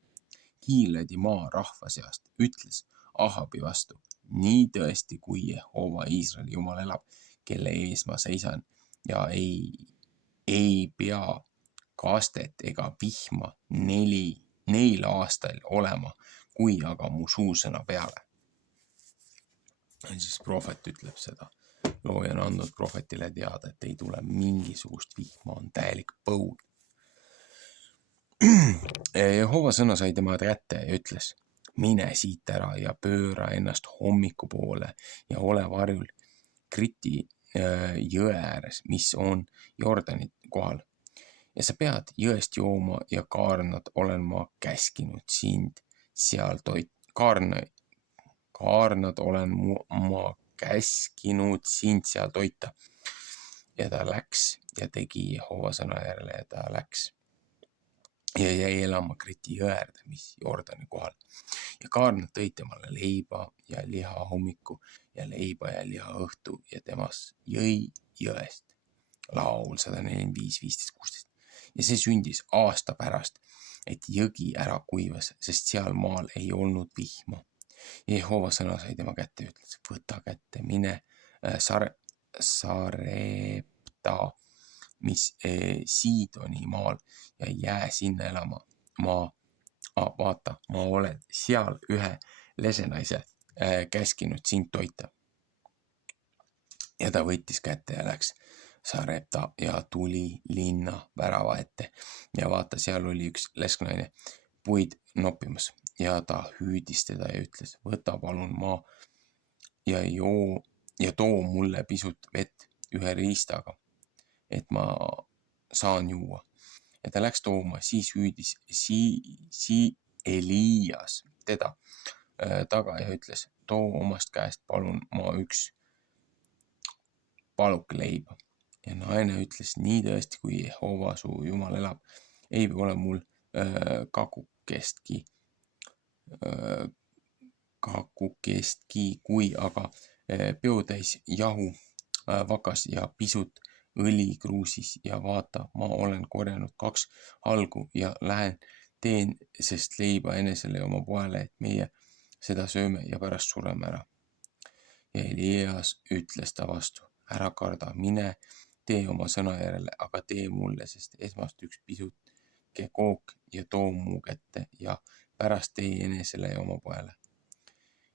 Gileadi maa rahva seast, ütles Ahabi vastu, nii tõesti, kui Jehova Iisraeli Jumal elab, kelle ees ma seisan ja ei pea kastet ega vihma neil aastail olema, kui aga mu suusõna peale. Siis prohvet ütleb seda. Looja on andnud prohvetile teada, et ei tule mingisugust vihma, on täielik põud. Jehova sõna sai tema kätte ja ütles, mine siit ära ja pööra ennast hommiku poole ja ole varjul Kriti jõe ääres, mis on Jordani kohal. Ja sa pead jõest jooma ja kaarnad olen ma käskinud sind seal kaarnad olen ma käskinud sind seal toita. Ja ta läks ja tegi Jehova sõna järele ja ta läks. Ja jäi elama Kriti jõe äärde, mis Jordani kohal. Ja kaarnad tõid temale leiba ja liha hommiku ja leiba ja liha õhtu ja temas jõi jõest. Laul 145, 15, 16. Ja see sündis aasta pärast, et jõgi ära kuivas, sest seal maal ei olnud vihma. Jehova sõna sai tema kätte ja ütles, võta kätte, mine Sarepta, mis Siidoni maal ja jää sinna elama. Vaata, ma olen seal ühe lesenaise käskinud sind toita. Ja ta võttis kätte ja läks Sarepta ja tuli linna värava ette. Ja vaata, seal oli üks lesknaine puid noppimas ja ta hüüdis teda ja ütles, võta palun maa ja joo ja too mulle pisut vett ühe riistaga, et ma saan juua. Ja ta läks tooma, siis hüüdis Elias teda taga ja ütles, too omast käest palun ma üks paluk leiba. Ja naine ütles, nii tõesti, kui Jehova su Jumal elab, ei ole mul kakukestki, kui aga peotäis jahu vakas ja pisut õli kruusis ja vaata, ma olen korjanud 2 halgu ja lähen teen sest leiba enesele ja oma poele, et meie seda sööme ja pärast sureme ära. Ja Elias ütles ta vastu, ära karda, mine tee oma sõna järele, aga tee mulle, sest esmast üks pisutke kook ja too mu kätte ja pärast tee enesele ja oma poele.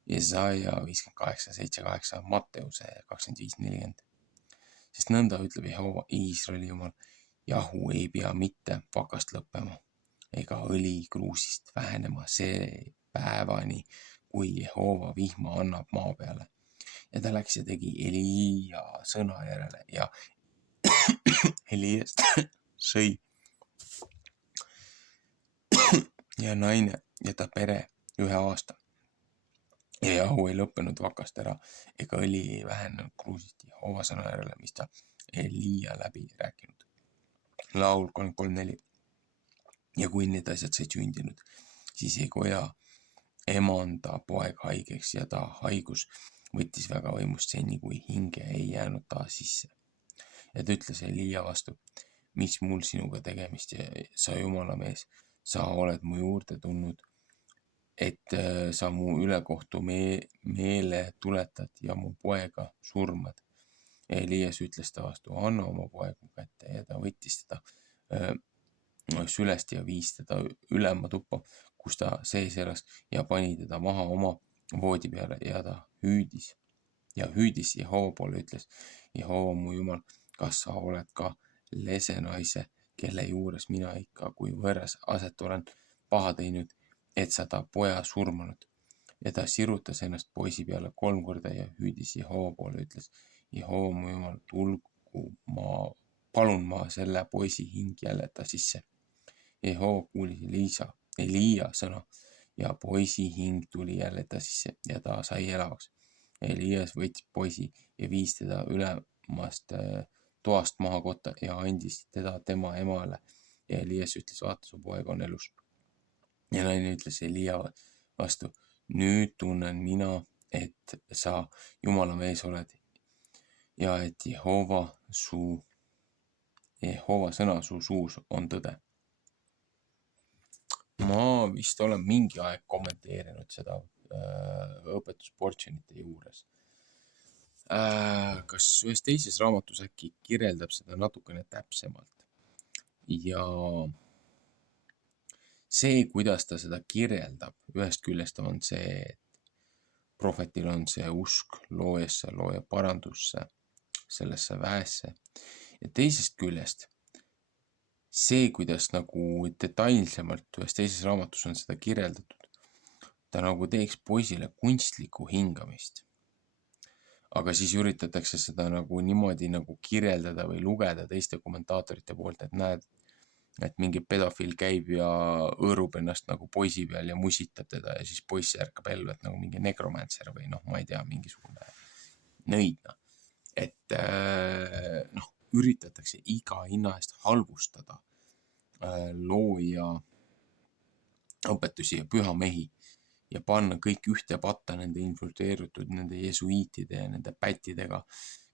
Jesaja 58, 7-8, Matteuse 25-40. Sest nõnda ütleb Jehova Iisraeli Jumal, jahu ei pea mitte vakast lõppema ega õli kruusist vähenema see päevani, kui Jehova vihma annab maa peale. Ja ta läks ja tegi Elia sõna järele ja Eliast sõi ja naine ja ta pere 1 aasta. Ja jahu ei lõppenud vakast ära ega õli ei vähenenud kruusist Jehova sõna järele, mis ta Elia läbi rääkinud. Laul 33-4. Ja kui need asjad said sündinud, siis ei koja emanda poeg haigeks ja ta haigus võttis väga võimust seni, kui hinge ei jäänud ta sisse. Ja ta ütles Elia vastu, mis mul sinuga tegemist ja sa Jumala mees, sa oled mu juurde tulnud, et sa mu ülekohtu meele tuletad ja mu poega surmad. Ja Elias ütles ta vastu, anna oma poeg mu kätte ja ta võttis teda sülest ja viis teda ülema tuppa, kus ta sees elas ja pani teda maha oma voodi peale ja ta hüüdis Jehova poole, ütles Jehova mu Jumal, kas sa oled ka lesenaise, kelle juures mina ikka kui võõras aset olen paha teinud, et sa ta poja surmanud. Ja ta sirutas ennast poisi peale 3 korda ja hüüdis Jehova poole, ütles Jehova mu Jumal, palun ma selle poisi hing jälle ta sisse. Jehova kuulis Elia sõna ja poisi hing tuli jälle ta sisse ja ta sai elavaks. Elias võttis poisi ja viis teda ülemast toast maha kotta ja andis teda tema emale. Ja Elias ütles, vaata, su poeg on elus. Ja naine ütles Elia vastu, nüüd tunnen mina, et sa Jumala mees oled ja et Jehova sõna su suus on tõde. ma vist olen mingi aeg kommenteerinud seda õpetusportsjonite juures. Kas ühes teises raamatus äkki kirjeldab seda natukene täpsemalt ja see, kuidas ta seda kirjeldab, ühest küljest on see, et prohvetil on see usk loojesse, looja parandusse, sellesse väesse ja teisest küljest see, kuidas nagu detailsemalt ühes teises raamatus on seda kirjeldatud, ta nagu teeks poisile kunstlikku hingamist. Aga siis üritatakse seda nagu niimoodi nagu kirjeldada või lugeda teiste kommentaatorite poolt, et näed, et mingi pedofiil käib ja õõrub ennast nagu poisi peal ja musitab teda ja siis poiss ärkab ellu, et nagu mingi nekromantser või noh, ma ei tea, mingisugune nõidna. Et üritatakse iga hinna eest halvustada looja õpetusi ja pühamehi ja panna kõik ühte patta nende infiltreeritud, nende jesuiitide ja nende pättidega,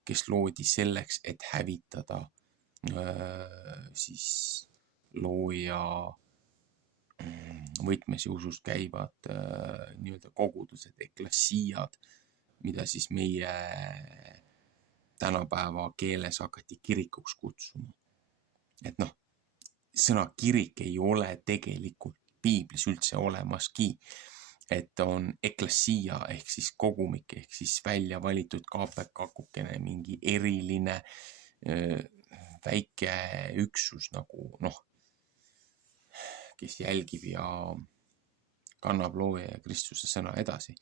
kes loodi selleks, et hävitada siis looja võtmes ja usus käivad nii-öelda kogudused, eklasiad, mida siis meie tänapäeva keeles hakati kirikuks kutsuma. Et noh, sõna kirik ei ole tegelikult piiblis üldse olemaski, et on eklasia ehk siis kogumik ehk siis välja valitud kaapekakukene, mingi eriline väike üksus nagu noh, kes jälgib ja kannab looja ja Kristuse sõna edasi.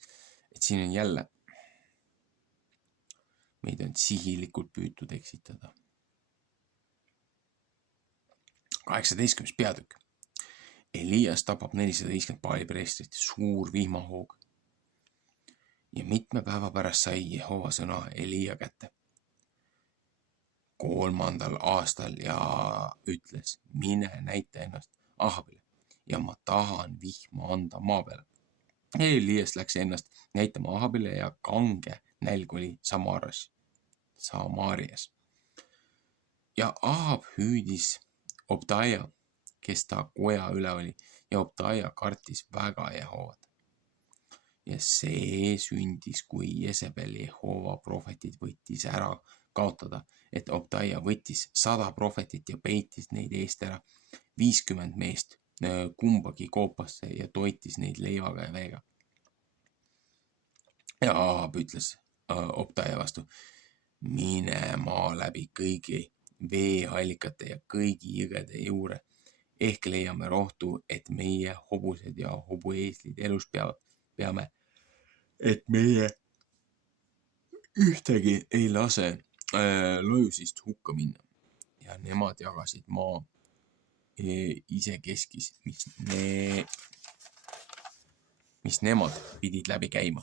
Et siin on jälle, meid on sihilikult püütud eksitada. 18. peatükk. Elias tapab 450 paalipreestrit, suur vihmahoog. Ja mitme päeva pärast sai Jehova sõna Elia kätte 3. aastal ja ütles, mine näita ennast Ahabile ja ma tahan vihma anda maa peale. Elias läks ennast näitama Ahabile ja kange nälg oli Samaarias. Ja Ahab hüüdis Obdaia, kes ta koja üle oli, ja Obdaia kartis väga Jehovat. Ja see sündis, kui Jezebel Jehova prohvetid võttis ära kaotada, et Obdaia võttis 100 prohvetit ja peitis neid eest ära 50 meest kumbagi koopasse ja toitis neid leivaga ja veega. Ja Ahab ütles Obdaia vastu, mine maa läbi kõigi veeallikate ja kõigi jõgede juure. Ehk leiame rohtu, et meie hobused ja hobueeslid elus peame, et meie ühtegi ei lase lojusist hukka minna. Ja nemad jagasid maa isekeskis, mis nemad pidid läbi käima.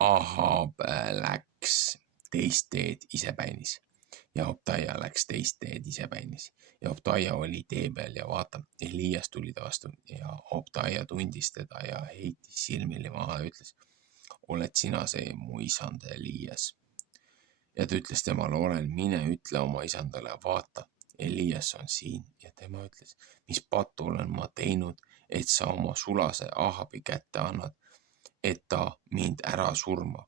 Ahab läks teist teed isepäinis ja Obdaia läks teist teed isepäinis ja Obdaia oli tee peal ja vaata, Elias tuli ta vastu ja Obdaia tundis teda ja heitis silmili maha ja ütles, oled sina see mu isand Elias? Ja ta ütles temale, olen, mine ütle oma isandale, vaata, Elias on siin ja tema ütles, mis pattu olen ma teinud, et sa oma sulase Ahabi kätte annad, et ta mind ära surma.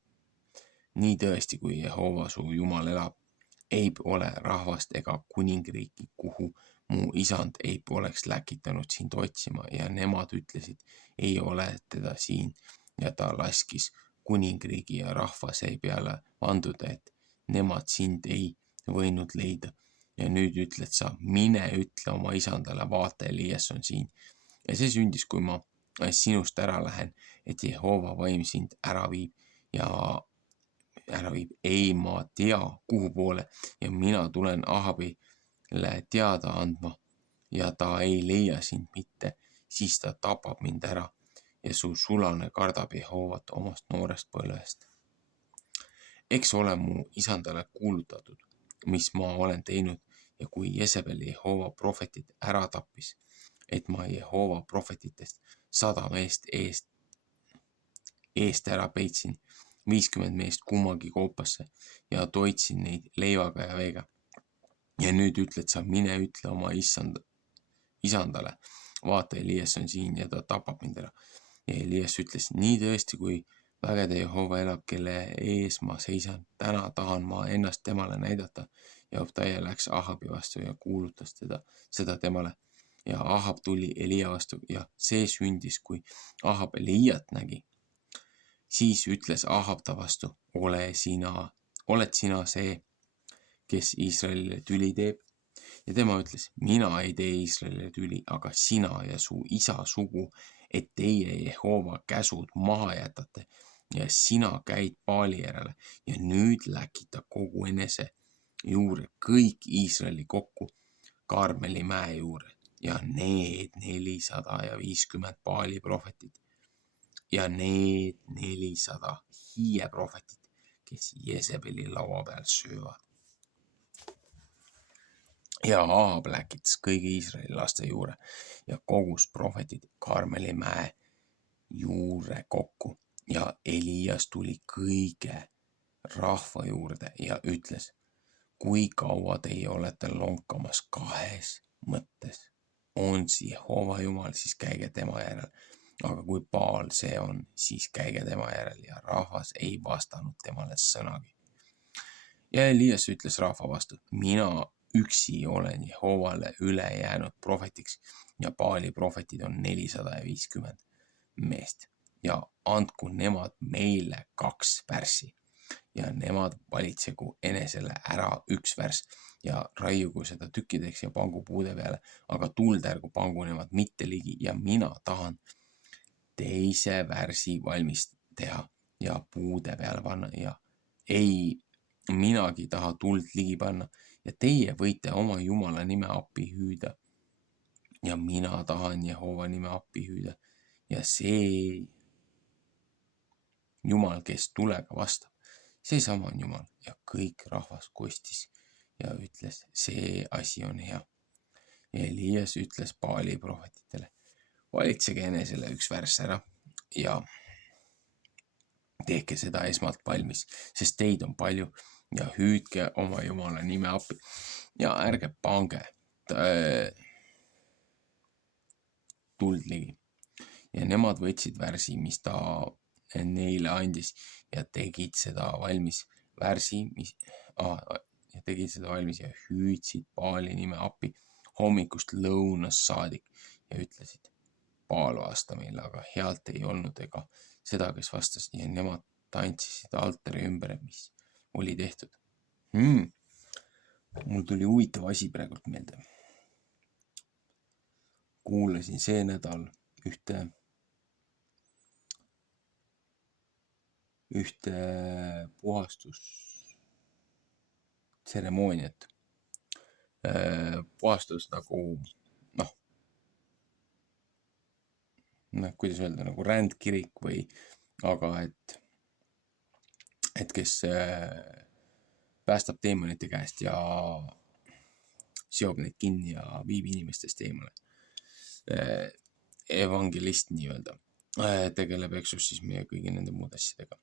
Nii tõesti, kui Jehova su Jumal elab, ei ole rahvast ega kuningriiki, kuhu mu isand ei poleks läkitanud sind otsima ja nemad ütlesid, ei ole teda siin ja ta laskis kuningriigi ja rahva see peale vanduda, et nemad sind ei võinud leida. Ja nüüd ütled sa, mine ütle oma isandale, vaata, Elias on siin. Ja see sündis, kui ma sinust ära lähen, et Jehova vaim sind ära viib ja ei, ma tea, kuhu poole ja mina tulen Ahabile teada andma ja ta ei leia sind mitte, siis ta tapab mind ära ja su sulane kardab Jehovat omast noorest põlvest. Eks ole mu isandale kuulutatud, mis ma olen teinud ja kui Jezebel Jehova prohvetid ära tappis, et ma Jehova prohvetitest 100 meest eest ära peitsin, 50 meest kummagi koopasse ja toitsin neid leivaga ja veega. Ja nüüd ütled sa, mine ütle oma isandale, vaata, Elias on siin ja ta tapab mind ära. Ja Elias ütles, nii tõesti, kui vägede Jehova elab, kelle ees ma seisan, täna tahan ma ennast temale näidata. Ja Obtaia läks Ahabi vastu ja kuulutas seda temale. Ja Ahab tuli Elia vastu ja see sündis, kui Ahab Eliat nägi. Siis ütles Ahab ta vastu, oled sina see, kes Iisraelile tüli teeb? Ja tema ütles, mina ei tee Iisraelile tüli, aga sina ja su isa sugu, et teie Jehova käsud maha jätate ja sina käid Baali järele ja nüüd läkita kogu enese juurde kõik Iisraeli kokku Karmeli mäe juurde ja need 450 Baali prohvetit ja need 400 hiie prohvetit, kes Jezebeli laua peal söövad. Ja Ahab läkitas kõigi Iisraeli laste juurde ja kogus prohvetid Karmeli mäe juurde kokku ja Elias tuli kõige rahva juurde ja ütles, kui kaua teie olete lonkamas kahes mõttes, on Jehova Jumal, siis käige tema järel, aga kui Baal see on, siis käige tema järel ja rahvas ei vastanud temale sõnagi. Ja Elias ütles rahva vastu, mina üksi olen Jehovale üle jäänud prohvetiks ja Baali prohvetid on 450 meest ja andku nemad meile 2 värssi ja nemad valitsegu enesele ära 1 värss ja raiugu seda tükkideks ja pangu puude peale, aga tuld ärgu pangu nemad mitte ligi ja mina tahan 2. värsi valmis teha ja puude peale panna ja ei minagi taha tuld ligi panna ja teie võite oma Jumala nime appi hüüda ja mina tahan Jehova nime appi hüüda ja see Jumal, kes tulega vastab, seesama on Jumal ja kõik rahvas kostis ja ütles, see asi on hea. Ja Elias ütles Baali prohvetitele, valitsege enesele 1 värss ära ja tehke seda esmalt valmis, sest teid on palju ja hüüdke oma Jumala nime appi ja ärge pange tuld ligi. Ja nemad võtsid värsi, mis ta neile andis ja tegid seda valmis ja hüüdsid Baali nime appi hommikust lõunast saadik ja ütlesid, Baal vasta meile, aga healt ei olnud ega seda, kes vastas ja nemad tantsisid altari ümber, mis oli tehtud. Mul tuli huvitav asi praegult meelde. Kuulasin see nädal ühte puhastustseremooniat. Puhastus nagu, kuidas öelda, nagu rändkirik või, aga et kes päästab teemonite käest ja seob neid kinni ja viib inimestest eemale. Evangelist nii-öelda tegeleb eksortsismi ja kõigi nende muud asjadega.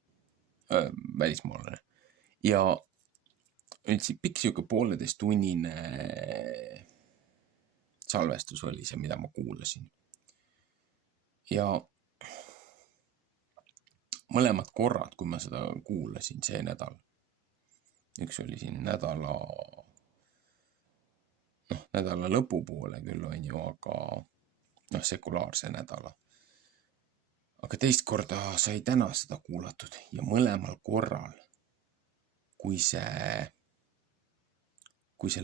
Välismaalane. Ja üldse pikk siuke 1,5-tunnine salvestus oli see, mida ma kuulasin. Ja mõlemad korrad, kui ma seda kuulasin see nädal, üks oli siin nädala lõpupoole küll on ju, aga sekulaarse nädala. Aga teist korda sai täna seda kuulatud ja mõlemal korral, kui see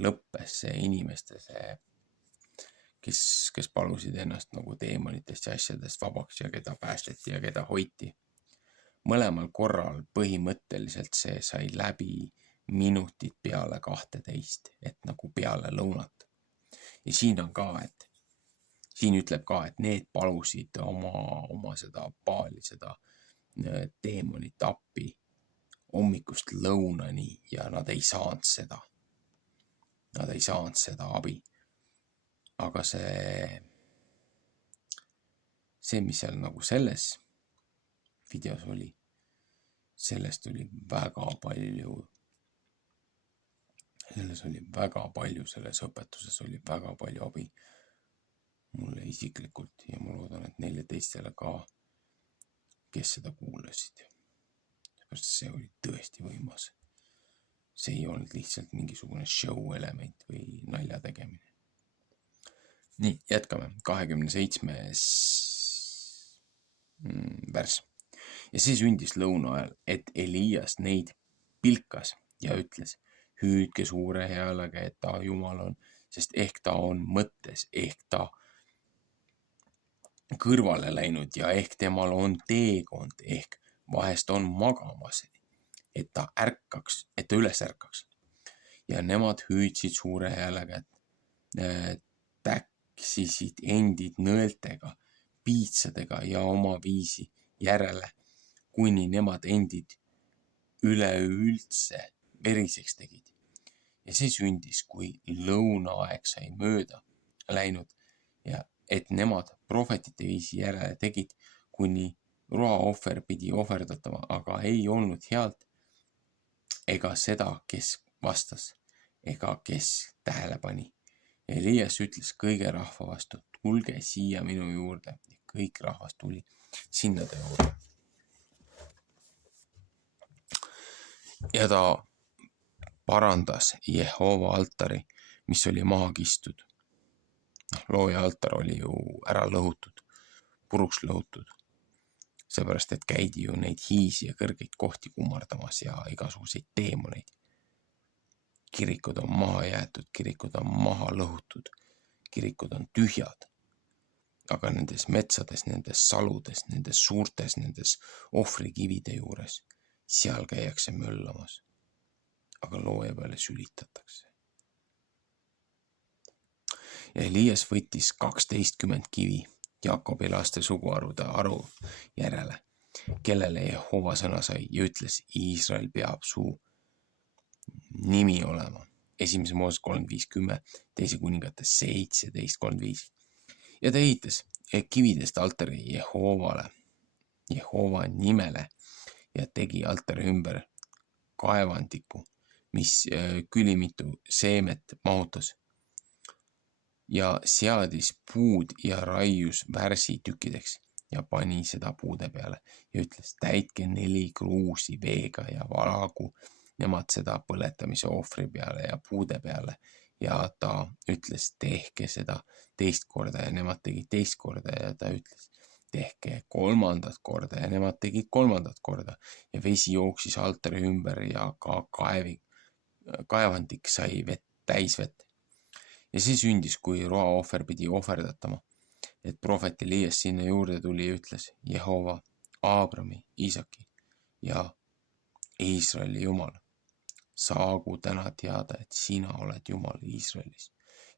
lõppes, see inimeste, kes palusid ennast nagu teemonitest ja asjadest vabaks ja keda päästeti ja keda hoiti. Mõlemal korral põhimõtteliselt see sai läbi minutit peale 12, et nagu peale lõunat. Ja siin on ka, siin ütleb ka, et need palusid oma seda Baali, seda teemonit appi hommikust lõunani ja nad ei saanud seda. Nad ei saanud seda abi. Aga see, mis seal nagu selles videos oli, sellest oli väga palju, selles õpetuses oli väga palju abi. mulle isiklikult ja ma loodan, et neile teistele ka, kes seda kuulasid. See oli tõesti võimas. See ei olnud lihtsalt mingisugune show element või nalja tegemine. Nii, jätkame. 27. Värs. Ja see sündis lõuna ajal, et Elias neid pilkas ja ütles, hüüdke suure häälega, et ta Jumal on, sest ehk ta on mõttes, ehk ta kõrvale läinud ja ehk temal on teekond, ehk vahest on magamas, et ta üles ärkaks. Ja nemad hüüdsid suure häälega, et täksisid endid nõeltega, piitsadega ja oma viisi järele, kuni nemad endid üleüldse veriseks tegid. Ja see sündis, kui lõunaaeg sai mööda läinud ja et nemad prohvetite viisi järele tegid, kuni roaohver pidi ohverdatama, aga ei olnud healt ega seda, kes vastas, ega kes tähele pani. Elias ütles kõige rahva vastu, tulge siia minu juurde. Ja kõik rahvas tuli sinna ta juurde. Ja ta parandas Jehova altari, mis oli maha kistud. Looja altar oli ju ära lõhutud, puruks lõhutud. Seepärast, et käidi ju neid hiisi ja kõrgeid kohti kummardamas ja igasuguseid teemoneid. Kirikud on maha jäetud, kirikud on maha lõhutud, kirikud on tühjad. Aga nendes metsades, nendes saludes, nendes suurtes, nendes ohvrikivide juures, seal käiakse möllamas. Aga looja peale sülitatakse. Ja Elias võttis 12 kivi Jakobi laste suguharude aru järele, kellele Jehova sõna sai ja ütles, Iisrael peab su nimi olema. 1. Mooses 3.5.10, 2. Kuningate 17.3.5. Ja ta ehitas kividest altari Jehova nimele ja tegi altari ümber kaevandiku, mis külimitu seemet mahutas. Ja seadis puud ja raius värsi tükkideks ja pani seda puude peale ja ütles, täitke 4 kruusi veega ja valagu nemad seda põletamise ohvri peale ja puude peale. Ja ta ütles, tehke seda 2 korda ja nemad tegid 2 korda ja ta ütles, tehke 3. korda ja nemad tegid 3. korda ja vesi jooksis altari ümber ja ka kaevandik sai täis vett. Ja see sündis, kui roaohver pidi ohverdatama, et prohvet Elias sinna juurde tuli ja ütles, Jehova, Aabrami, Iisaki ja Iisraeli Jumal, saagu täna teada, et sina oled Jumal Iisraelis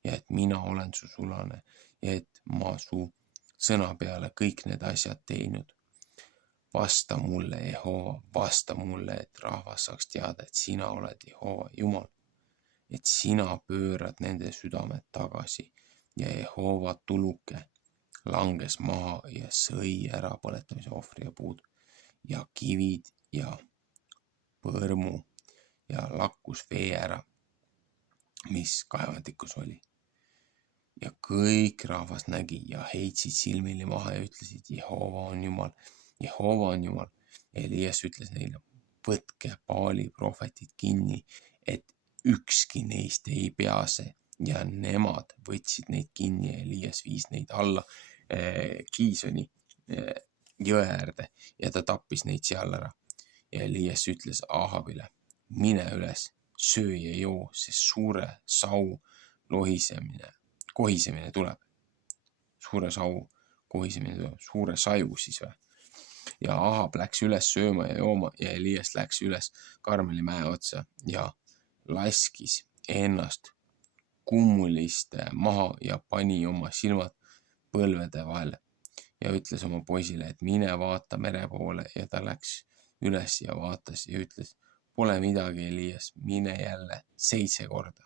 ja et mina olen su sulane ja et ma su sõna peale kõik need asjad teinud. Vasta mulle, Jehova, vasta mulle, et rahvas saaks teada, et sina oled Jehova Jumal. Et sina pöörad nende südamed tagasi ja Jehova tuluke langes maha ja sõi ära põletamise ohvri ja puud ja kivid ja põrmu ja lakkus vee ära, mis kaevandikus oli. Ja kõik rahvas nägi ja heitsid silmili maha ja ütlesid, Jehova on Jumal, Jehova on Jumal. Elias ütles neile, võtke Baali prohvetid kinni, et ükski neist ei pease ja nemad võtsid neid kinni ja Elias viis neid alla Kiisoni jõe äärde ja ta tappis neid seal ära. Ja Elias ütles Ahabile, mine üles, söö ja joo, sest suure sau kohisemine tuleb. Suure sau kohisemine tuleb, suure saju siis või. Ja Ahab läks üles sööma ja jooma ja Elias läks üles Karmeli mäe otsa ja laskis ennast kummuliste maha ja pani oma silmad põlvede vahele ja ütles oma poisile, et mine vaata mere poole ja ta läks üles ja vaatas ja ütles, pole midagi, Elias, mine jälle 7 korda.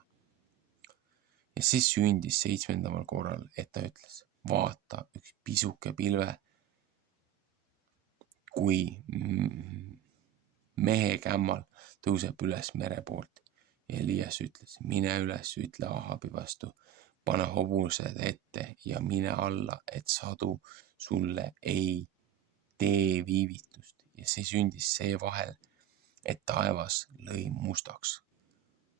Ja see sündis 7. korral, et ta ütles, vaata üks pisuke pilve, kui mehe kämmal tõuseb üles mere poolt. Elias ütles, mine üles, ütle Ahabi vastu, pane hobused ette ja mine alla, et sadu sulle ei tee viivitust. Ja see sündis see vahel, et taevas lõi mustaks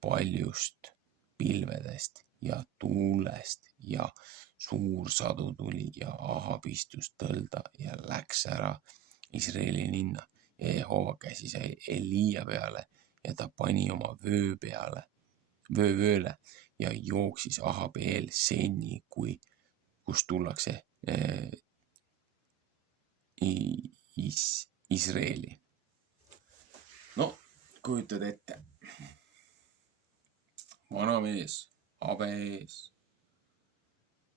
paljust pilvedest ja tuulest ja suur sadu tuli ja Ahab istus tõlda ja läks ära Iisraeli linna. Ja Jehova käsi sai Elija peale ja ta pani oma vööle ja jooksis Ahabi eel seni, kus tullakse Iisraeli. No, kujutad ette. Vanamees, habe ees,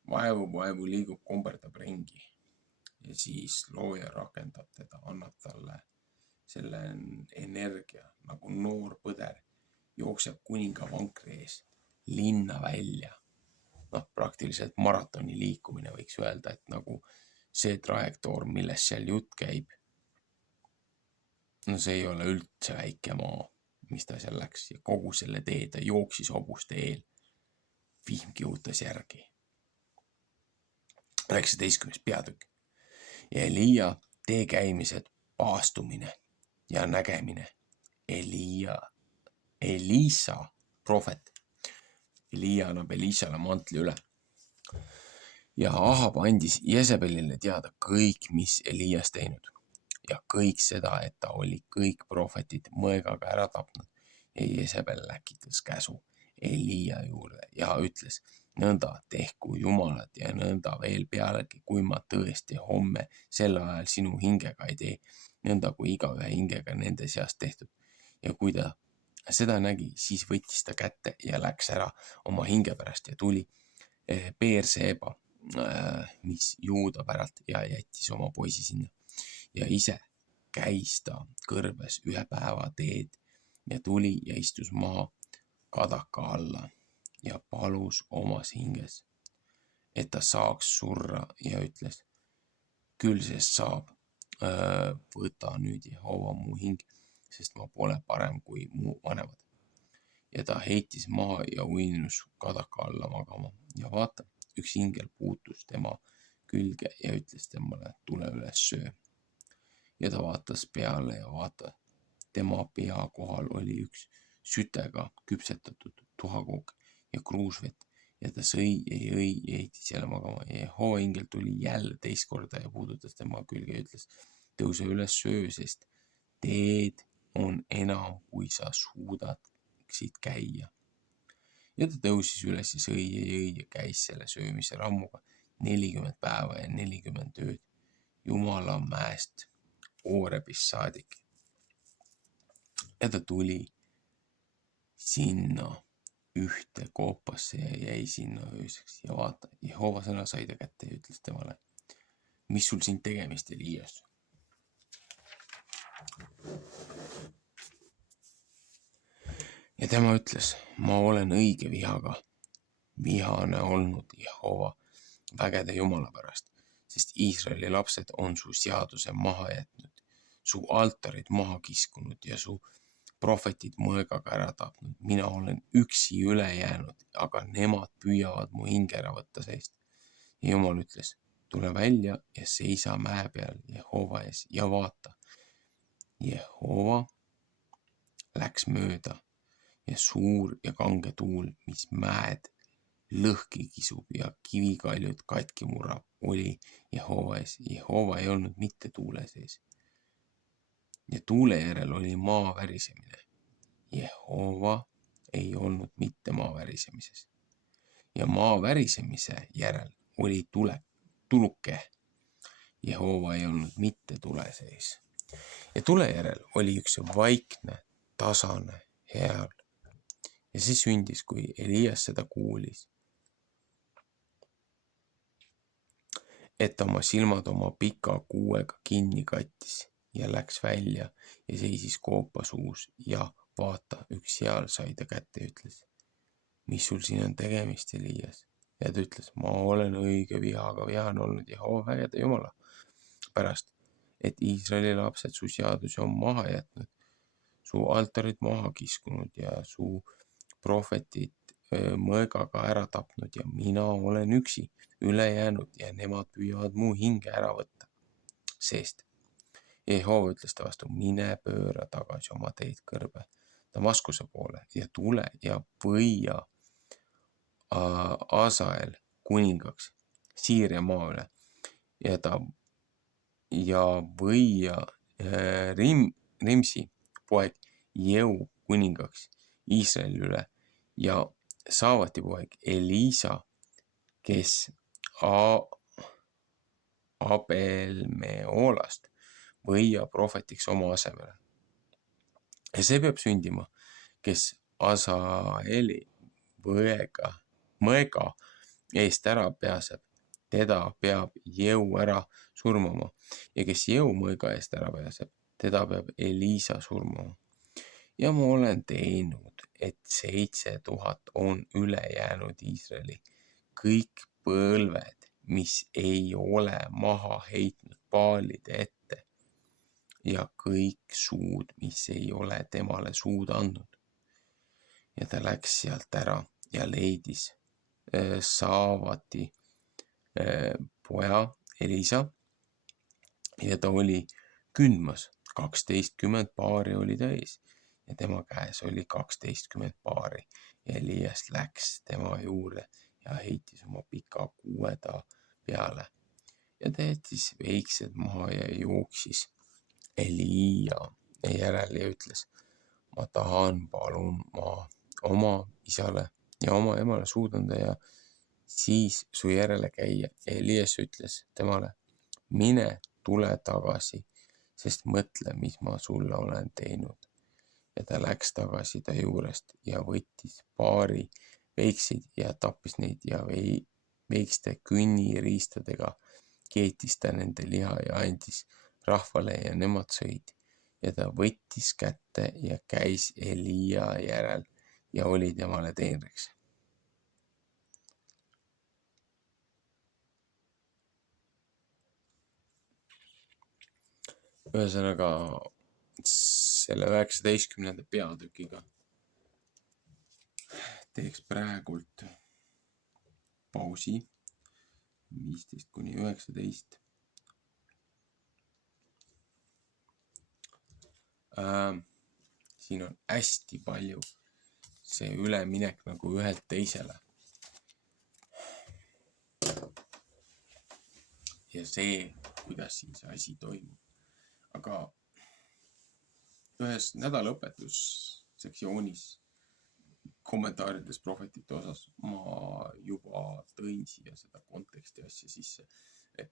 vaevu liigub, komberdab ringi ja siis looja rakendab teda, annab talle selle energia nagu noor põder, jookseb kuninga vankri ees linna välja. Noh, praktiliselt maratoni liikumine võiks öelda, et nagu see trajektoor, millest seal jutt käib, no see ei ole üldse väike maa, mis ta seal läks ja kogu selle tee ta jooksis hobuste eel. Vihm kihutas järgi. 19. peatükk. Ja Elija tee käimised, paastumine ja nägemine. Elisa, prohvet. Elija annab Elisale mantli üle. Ja Ahab andis Jezebelile teada kõik, mis Elijas teinud. Ja kõik seda, et ta oli kõik prohvetid mõegaga ära tapnud. Ja Jezebel läkitas käsu Elija juurde ja ütles, nõnda tehku jumalad ja nõnda veel pealegi, kui ma tõesti homme sel ajal sinu hingega ei tee, nõnda kui igaühe hingega nende seast tehtud. Ja kui ta seda nägi, siis võttis ta kätte ja läks ära oma hinge pärast ja tuli Beersheba, mis Juuda päralt ja jättis oma poisi sinna. Ja ise käis ta kõrbes 1 päeva teed ja tuli ja istus maha kadaka alla ja palus omas hinges, et ta saaks surra ja ütles, küll sest saab, võta nüüd Jehova mu hing, sest ma pole parem kui mu vanemad. Ja ta heitis maha ja uinus kadaka alla magama ja vaata, üks ingel puutus tema külge ja ütles temale, tule üles söö. Ja ta vaatas peale ja vaata, tema pea kohal oli üks sütega küpsetatud tuhakook ja kruusvett ja ta sõi ja jõi ja heitis jälle magama. Ja Jehova ingel tuli jälle teist korda ja puudutas tema külge ja ütles, tõuse üles söö, sest teed on enam, kui sa suudaksid käia. Ja ta tõusis üles ja sõi ja jõi ja käis selle söömise rammuga 40 päeva ja 40 ööd Jumala mäest Oorebist saadik. Ja ta tuli sinna ühte koopasse ja jäi sinna ööseks ja vaata, Jehova sõna sai ta kätte ja ütles temale, mis sul siin tegemist, Elias? Ja tema ütles, ma olen õige vihaga, vihane olnud Jehova vägede Jumala pärast, sest Iisraeli lapsed on su seaduse maha jätnud, su altarid maha kiskunud ja su prohvetid mõegaga ära tapnud. Mina olen üksi üle jäänud, aga nemad püüavad mu hinge ära võtta seest. Ja Jumal ütles, tule välja ja seisa mäe peal Jehova ees ja vaata. Jehova läks mööda ja suur ja kange tuul, mis mäed lõhki kisub ja kivikaljud katki murrab, oli Jehova ees. Jehova ei olnud mitte tuule sees. Ja tuule järel oli maa värisemine. Jehova ei olnud mitte maa värisemises. Ja maa värisemise järel oli tuluke. Jehova ei olnud mitte tule sees. Ja tule järel oli üks vaikne, tasane hääl. Ja see sündis, kui Elias seda kuulis, et oma silmad oma pika kuuega kinni kattis ja läks välja ja seisis koopa suus ja vaata, üks hääl sai ta kätte ja ütles, mis sul siin on tegemist, Elias? Ja ta ütles, ma olen õige vihaga vihane olnud Jehova vägede Jumala pärast, et Iisraeli lapsed su seadusi on maha jätnud, su altarid maha kiskunud ja su prohvetid mõõgaga ära tapnud ja mina olen üksi, ülejäänud ja nemad püüavad mu hinge ära võtta seest. Jehova ütles ta vastu, mine pööra tagasi oma teed kõrbe Damaskuse poole ja tule ja võia Asael kuningaks Siiria maa üle ja võia Rimsi poeg Jeu kuningaks Iisraeli üle ja Saavati poeg Elisa, kes Abelmeolast võia prohvetiks oma asemele. Ja see peab sündima, kes Asaeli mõega eest ära pääseb, teda peab Jeu ära surmama ja kes Jeu mõega eest ära pääseb, teda peab Elisa surmama. Ja ma olen teinud, et 7000 on ülejäänud Iisraeli, kõik põlved, mis ei ole maha heitnud paalide ette ja kõik suud, mis ei ole temale suud andnud. Ja ta läks sealt ära ja leidis Saavati poja Elisa ja ta oli kündmas, 12 paari oli ta ees ja tema käes oli 12 paari ja Elias läks tema juurde ja heitis oma pika kuueda peale ja ta jättis veiksed maha ja jooksis Elia järele ja ütles, ma tahan, palun ma oma isale ja oma emale suud anda ja siis su järele käia. Elias ütles temale, mine, tule tagasi, sest mõtle, mis ma sulle olen teinud. Ja ta läks tagasi ta juurest ja võttis paari veikseid ja tappis neid ja veikste künniriistadega keetis ta nende liha ja andis rahvale ja nemad sõid. Ja ta võttis kätte ja käis Elia järel ja oli temale teenriks. Ühesõnaga selle 19. peatükiga teeks praegult pausi 15–19. Siin on hästi palju see üleminek nagu ühelt teisele. Ja see, kuidas siin see asi toimub. Aga ühes nädalaõpetussektsioonis kommentaarides prohvetite osas ma juba tõin siia seda konteksti asja sisse, et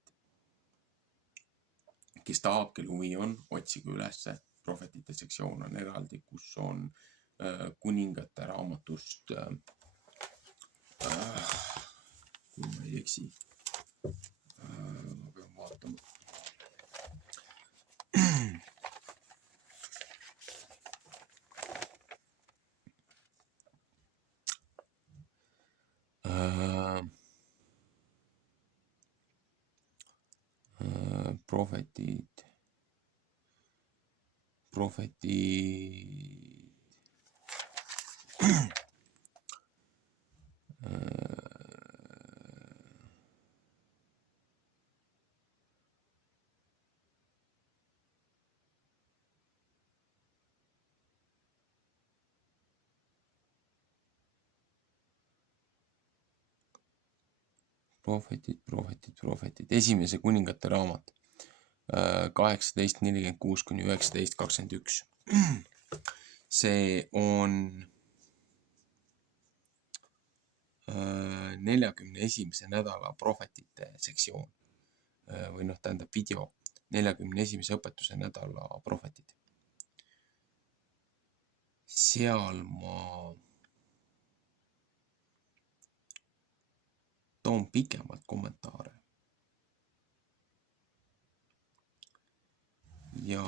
kes tahab, kel huvi on, otsige ülesse, prohvetite sektsioon on eraldi, kus on kuningate raamatust, kui ma ei eksi, ma pean vaatama. Prohvetid. Esimese kuningate raamat 18:46–19:21. See on 41. nädala prohvetite sektsioon või tähendab video 41. õpetuse nädala prohvetid. Seal ma toon pikemalt kommentaare. Ja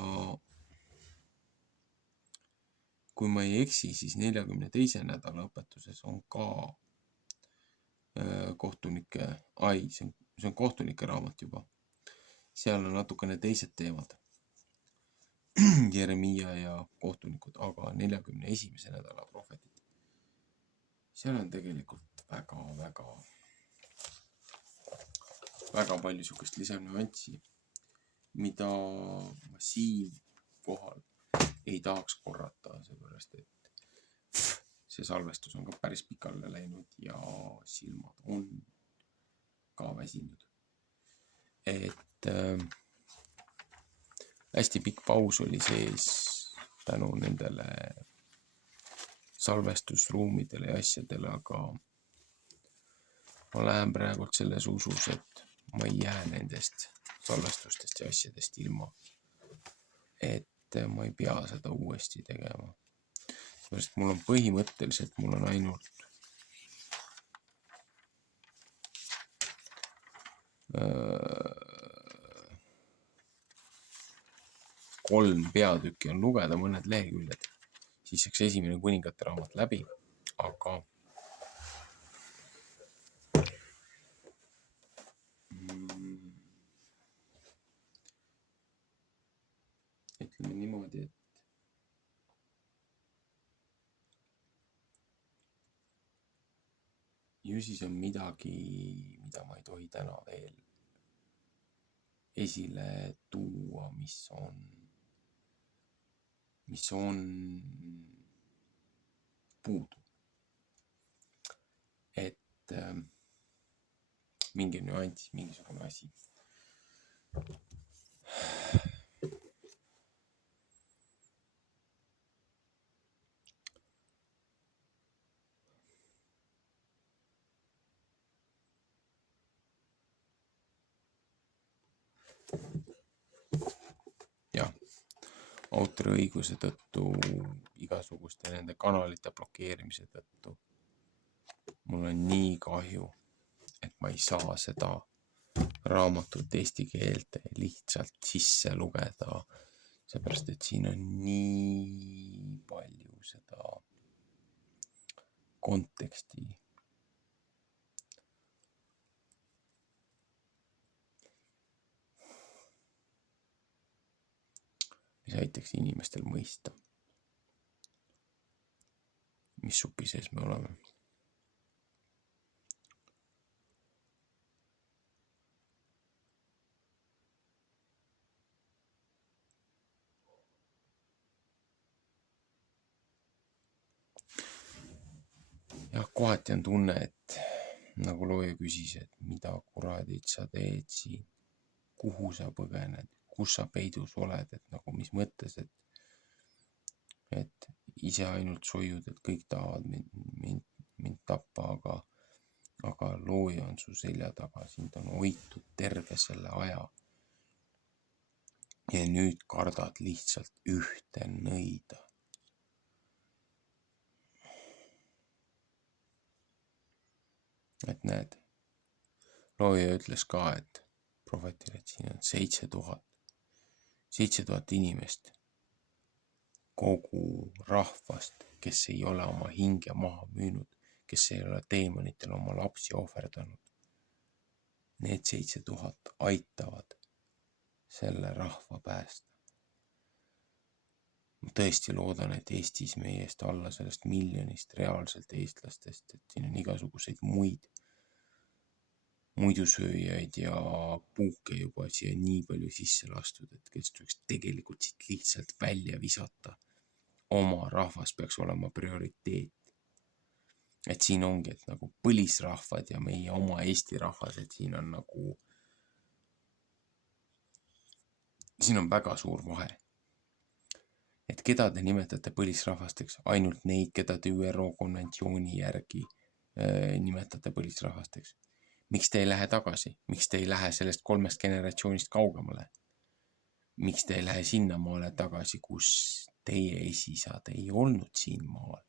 kui ma ei eksi, siis 42. nädala õpetuses on ka see on kohtunike raamat juba. Seal on natukene teised teemad. Jeremiia ja kohtunikud, aga 41. nädala prohvetid. seal on tegelikult väga palju sihukest lisanüanssi, mida ma siin kohal ei tahaks korrata, seepärast et see salvestus on ka päris pikale läinud ja silmad on ka väsinud. Et hästi pikk paus oli sees tänu nendele salvestusruumidele ja asjadele, aga ma lähen praegult selles usus, et ma ei jää nendest salvestustest ja asjadest ilma. Et ma ei pea seda uuesti tegema. Sest mul on põhimõtteliselt, mul on ainult kolm peatükki on lugeda, mõned leheküljed. Siis saaks esimene kuningate raamat läbi, aga ütleme niimoodi, et ju siis on midagi, mida ma ei tohi täna veel esile tuua, mis on puudu. Et mingi nüanss, mingisugune asi. Jah, autoriõiguse tõttu, igasuguste nende kanalite blokeerimise tõttu mul on nii kahju, et ma ei saa seda raamatut eesti keelde lihtsalt sisse lugeda, seepärast et siin on nii palju seda konteksti. mis aitaks inimestel mõista, mis supi sees me oleme. Ja kohati on tunne, et nagu looja küsis, et mida kuradit sa teed siin, kuhu sa põgened, kus sa peidus oled, et nagu mis mõttes, et ise ainult soiud, et kõik tahavad mind tappa, aga looja on su selja taga, sind on hoitud terve selle aja. Ja nüüd kardad lihtsalt ühte nõida. Et näed, looja ütles ka, et prohvetile, et siin on 7000 inimest, kogu rahvast, kes ei ole oma hinge maha müünud, kes ei ole teemonitele oma lapsi ohverdanud. Need 7000 aitavad selle rahva päästa. Ma tõesti loodan, et Eestis meie eest alla sellest miljonist reaalselt eestlastest, et siin on igasuguseid muidusööjaid ja puuke juba siia nii palju sisse lastud, et kes tuleks tegelikult siit lihtsalt välja visata. Oma rahvas peaks olema prioriteet. Et siin ongi, et nagu põlisrahvad ja meie oma Eesti rahvas, et siin on väga suur vahe. Et keda te nimetate põlisrahvasteks? Ainult neid, keda te ÜRO konventsiooni järgi nimetate põlisrahvasteks. Miks te ei lähe tagasi? Miks te ei lähe sellest 3 generatsioonist kaugemale? Miks te ei lähe sinna maale tagasi, kus teie esisad ei olnud siin maal?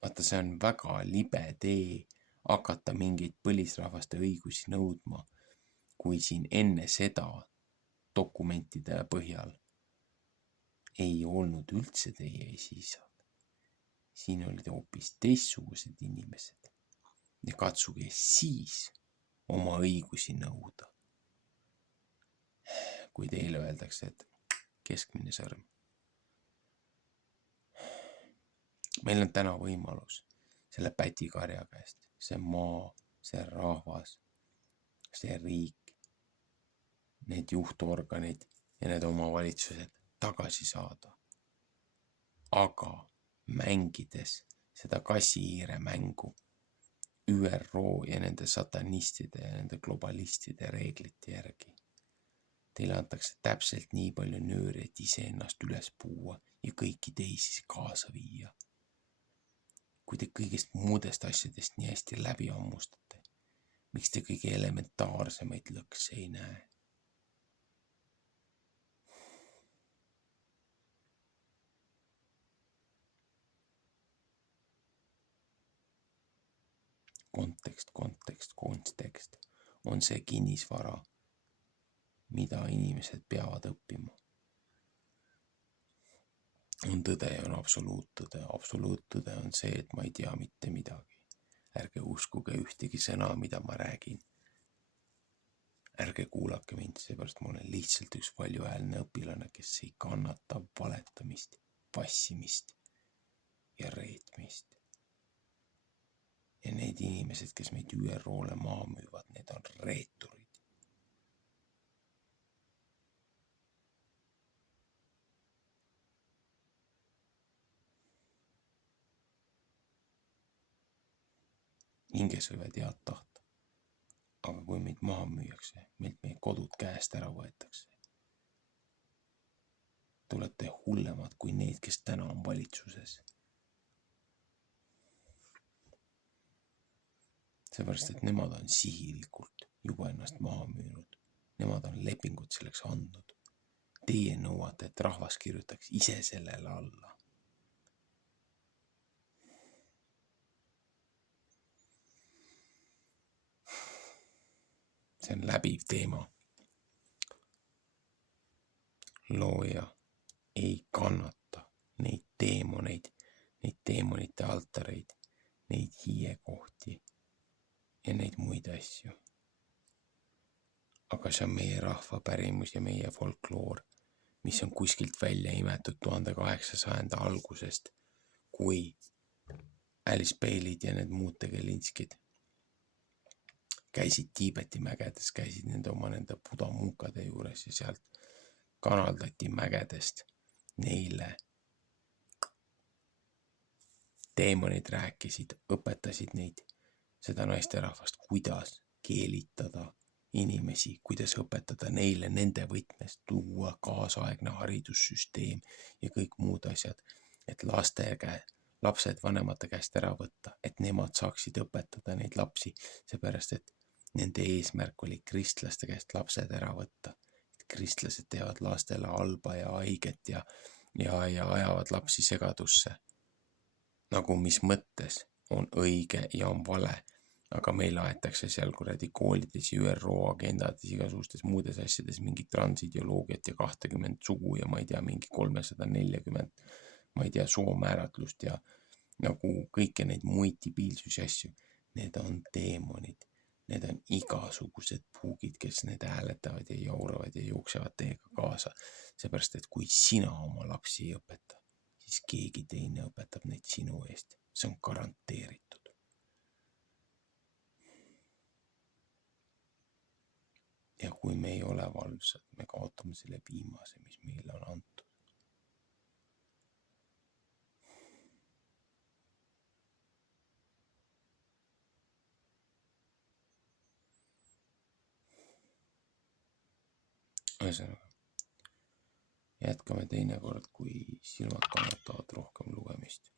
Vaata, see on väga libe tee hakata mingeid põlisrahvaste õigusi nõudma, kui siin enne seda dokumentide põhjal ei olnud üldse teie esisad. Siin olid hoopis teistsugused inimesed ja katsuge siis oma õigusi nõuda. Kui teile öeldakse, et keskmine sõrm. Meil on täna võimalus selle pätikarja käest, see maa, see rahvas, see riik, need juhtorganid ja need omavalitsused tagasi saada. Aga mängides seda kassi-hiire mängu ÜRO ja nende satanistide ja nende globalistide reeglite järgi, teile antakse täpselt nii palju nööri, et iseennast üles puua ja kõiki teisi kaasa viia. Kui te kõigest muudest asjadest nii hästi läbi ammustate, miks te kõige elementaarsemaid lõkse ei näe? Kontekst on see kinnisvara, mida inimesed peavad õppima. On tõde ja on absoluuttõde. Absoluuttõde on see, et ma ei tea mitte midagi. Ärge uskuge ühtegi sõna, mida ma räägin. Ärge kuulake mind, seepärast ma olen lihtsalt üks valjuhäälne õpilane, kes ei kannata valetamist, passimist ja reetmist. Ja need inimesed, kes meid ÜRO-le maha müüvad, need on reeturid. Hinges võivad head tahta, aga kui meid maha müüakse, meilt meie kodud käest ära võetakse, tulete hullemad kui need, kes täna on valitsuses. Seepärast, et nemad on sihilikult juba ennast maha müünud. Nemad on lepingud selleks andnud. Teie nõuate, et rahvas kirjutaks ise sellele alla. See on läbiv teema. Looja ei kannata neid teemonite altareid, neid hiiekohti ja neid muid asju. Aga see on meie rahva pärimus ja meie folkloor, mis on kuskilt välja imetud 1800 algusest, kui Alice Bailey'd ja need muud tegelinskid käisid Tiibeti mägedes, käisid nende budamunkade juures ja sealt kanaldati mägedest neile. Teemonid rääkisid, õpetasid neid, seda naisterahvast, kuidas keelitada inimesi, kuidas õpetada neile nende võtmes, tuua kaasaegne haridussüsteem ja kõik muud asjad, et lapsed vanemate käest ära võtta, et nemad saaksid õpetada neid lapsi, seepärast et nende eesmärk oli kristlaste käest lapsed ära võtta. Kristlased teevad lastele halba ja haiget ja ajavad lapsi segadusse. Nagu mis mõttes on õige ja on vale, aga meil aetakse seal koolides ja ÜRO agendades, igasugustes muudes asjades mingi transideoloogiat ja 20 sugu ja ma ei tea, mingi 340, ma ei tea, soomääratlust ja nagu kõiki neid muid debiilsusi asju. Need on teemonid. Need on igasugused puugid, kes need hääletavad ja jauravad ja jooksevad teiega kaasa. Seepärast, et kui sina oma lapsi ei õpeta, siis keegi teine õpetab neid sinu eest. See on garanteeritud. Ja kui me ei ole valvsad, me kaotame selle viimase, mis meile on antud. Ühesõnaga, jätkame teinekord, kui silmad kannatavad rohkem lugemist.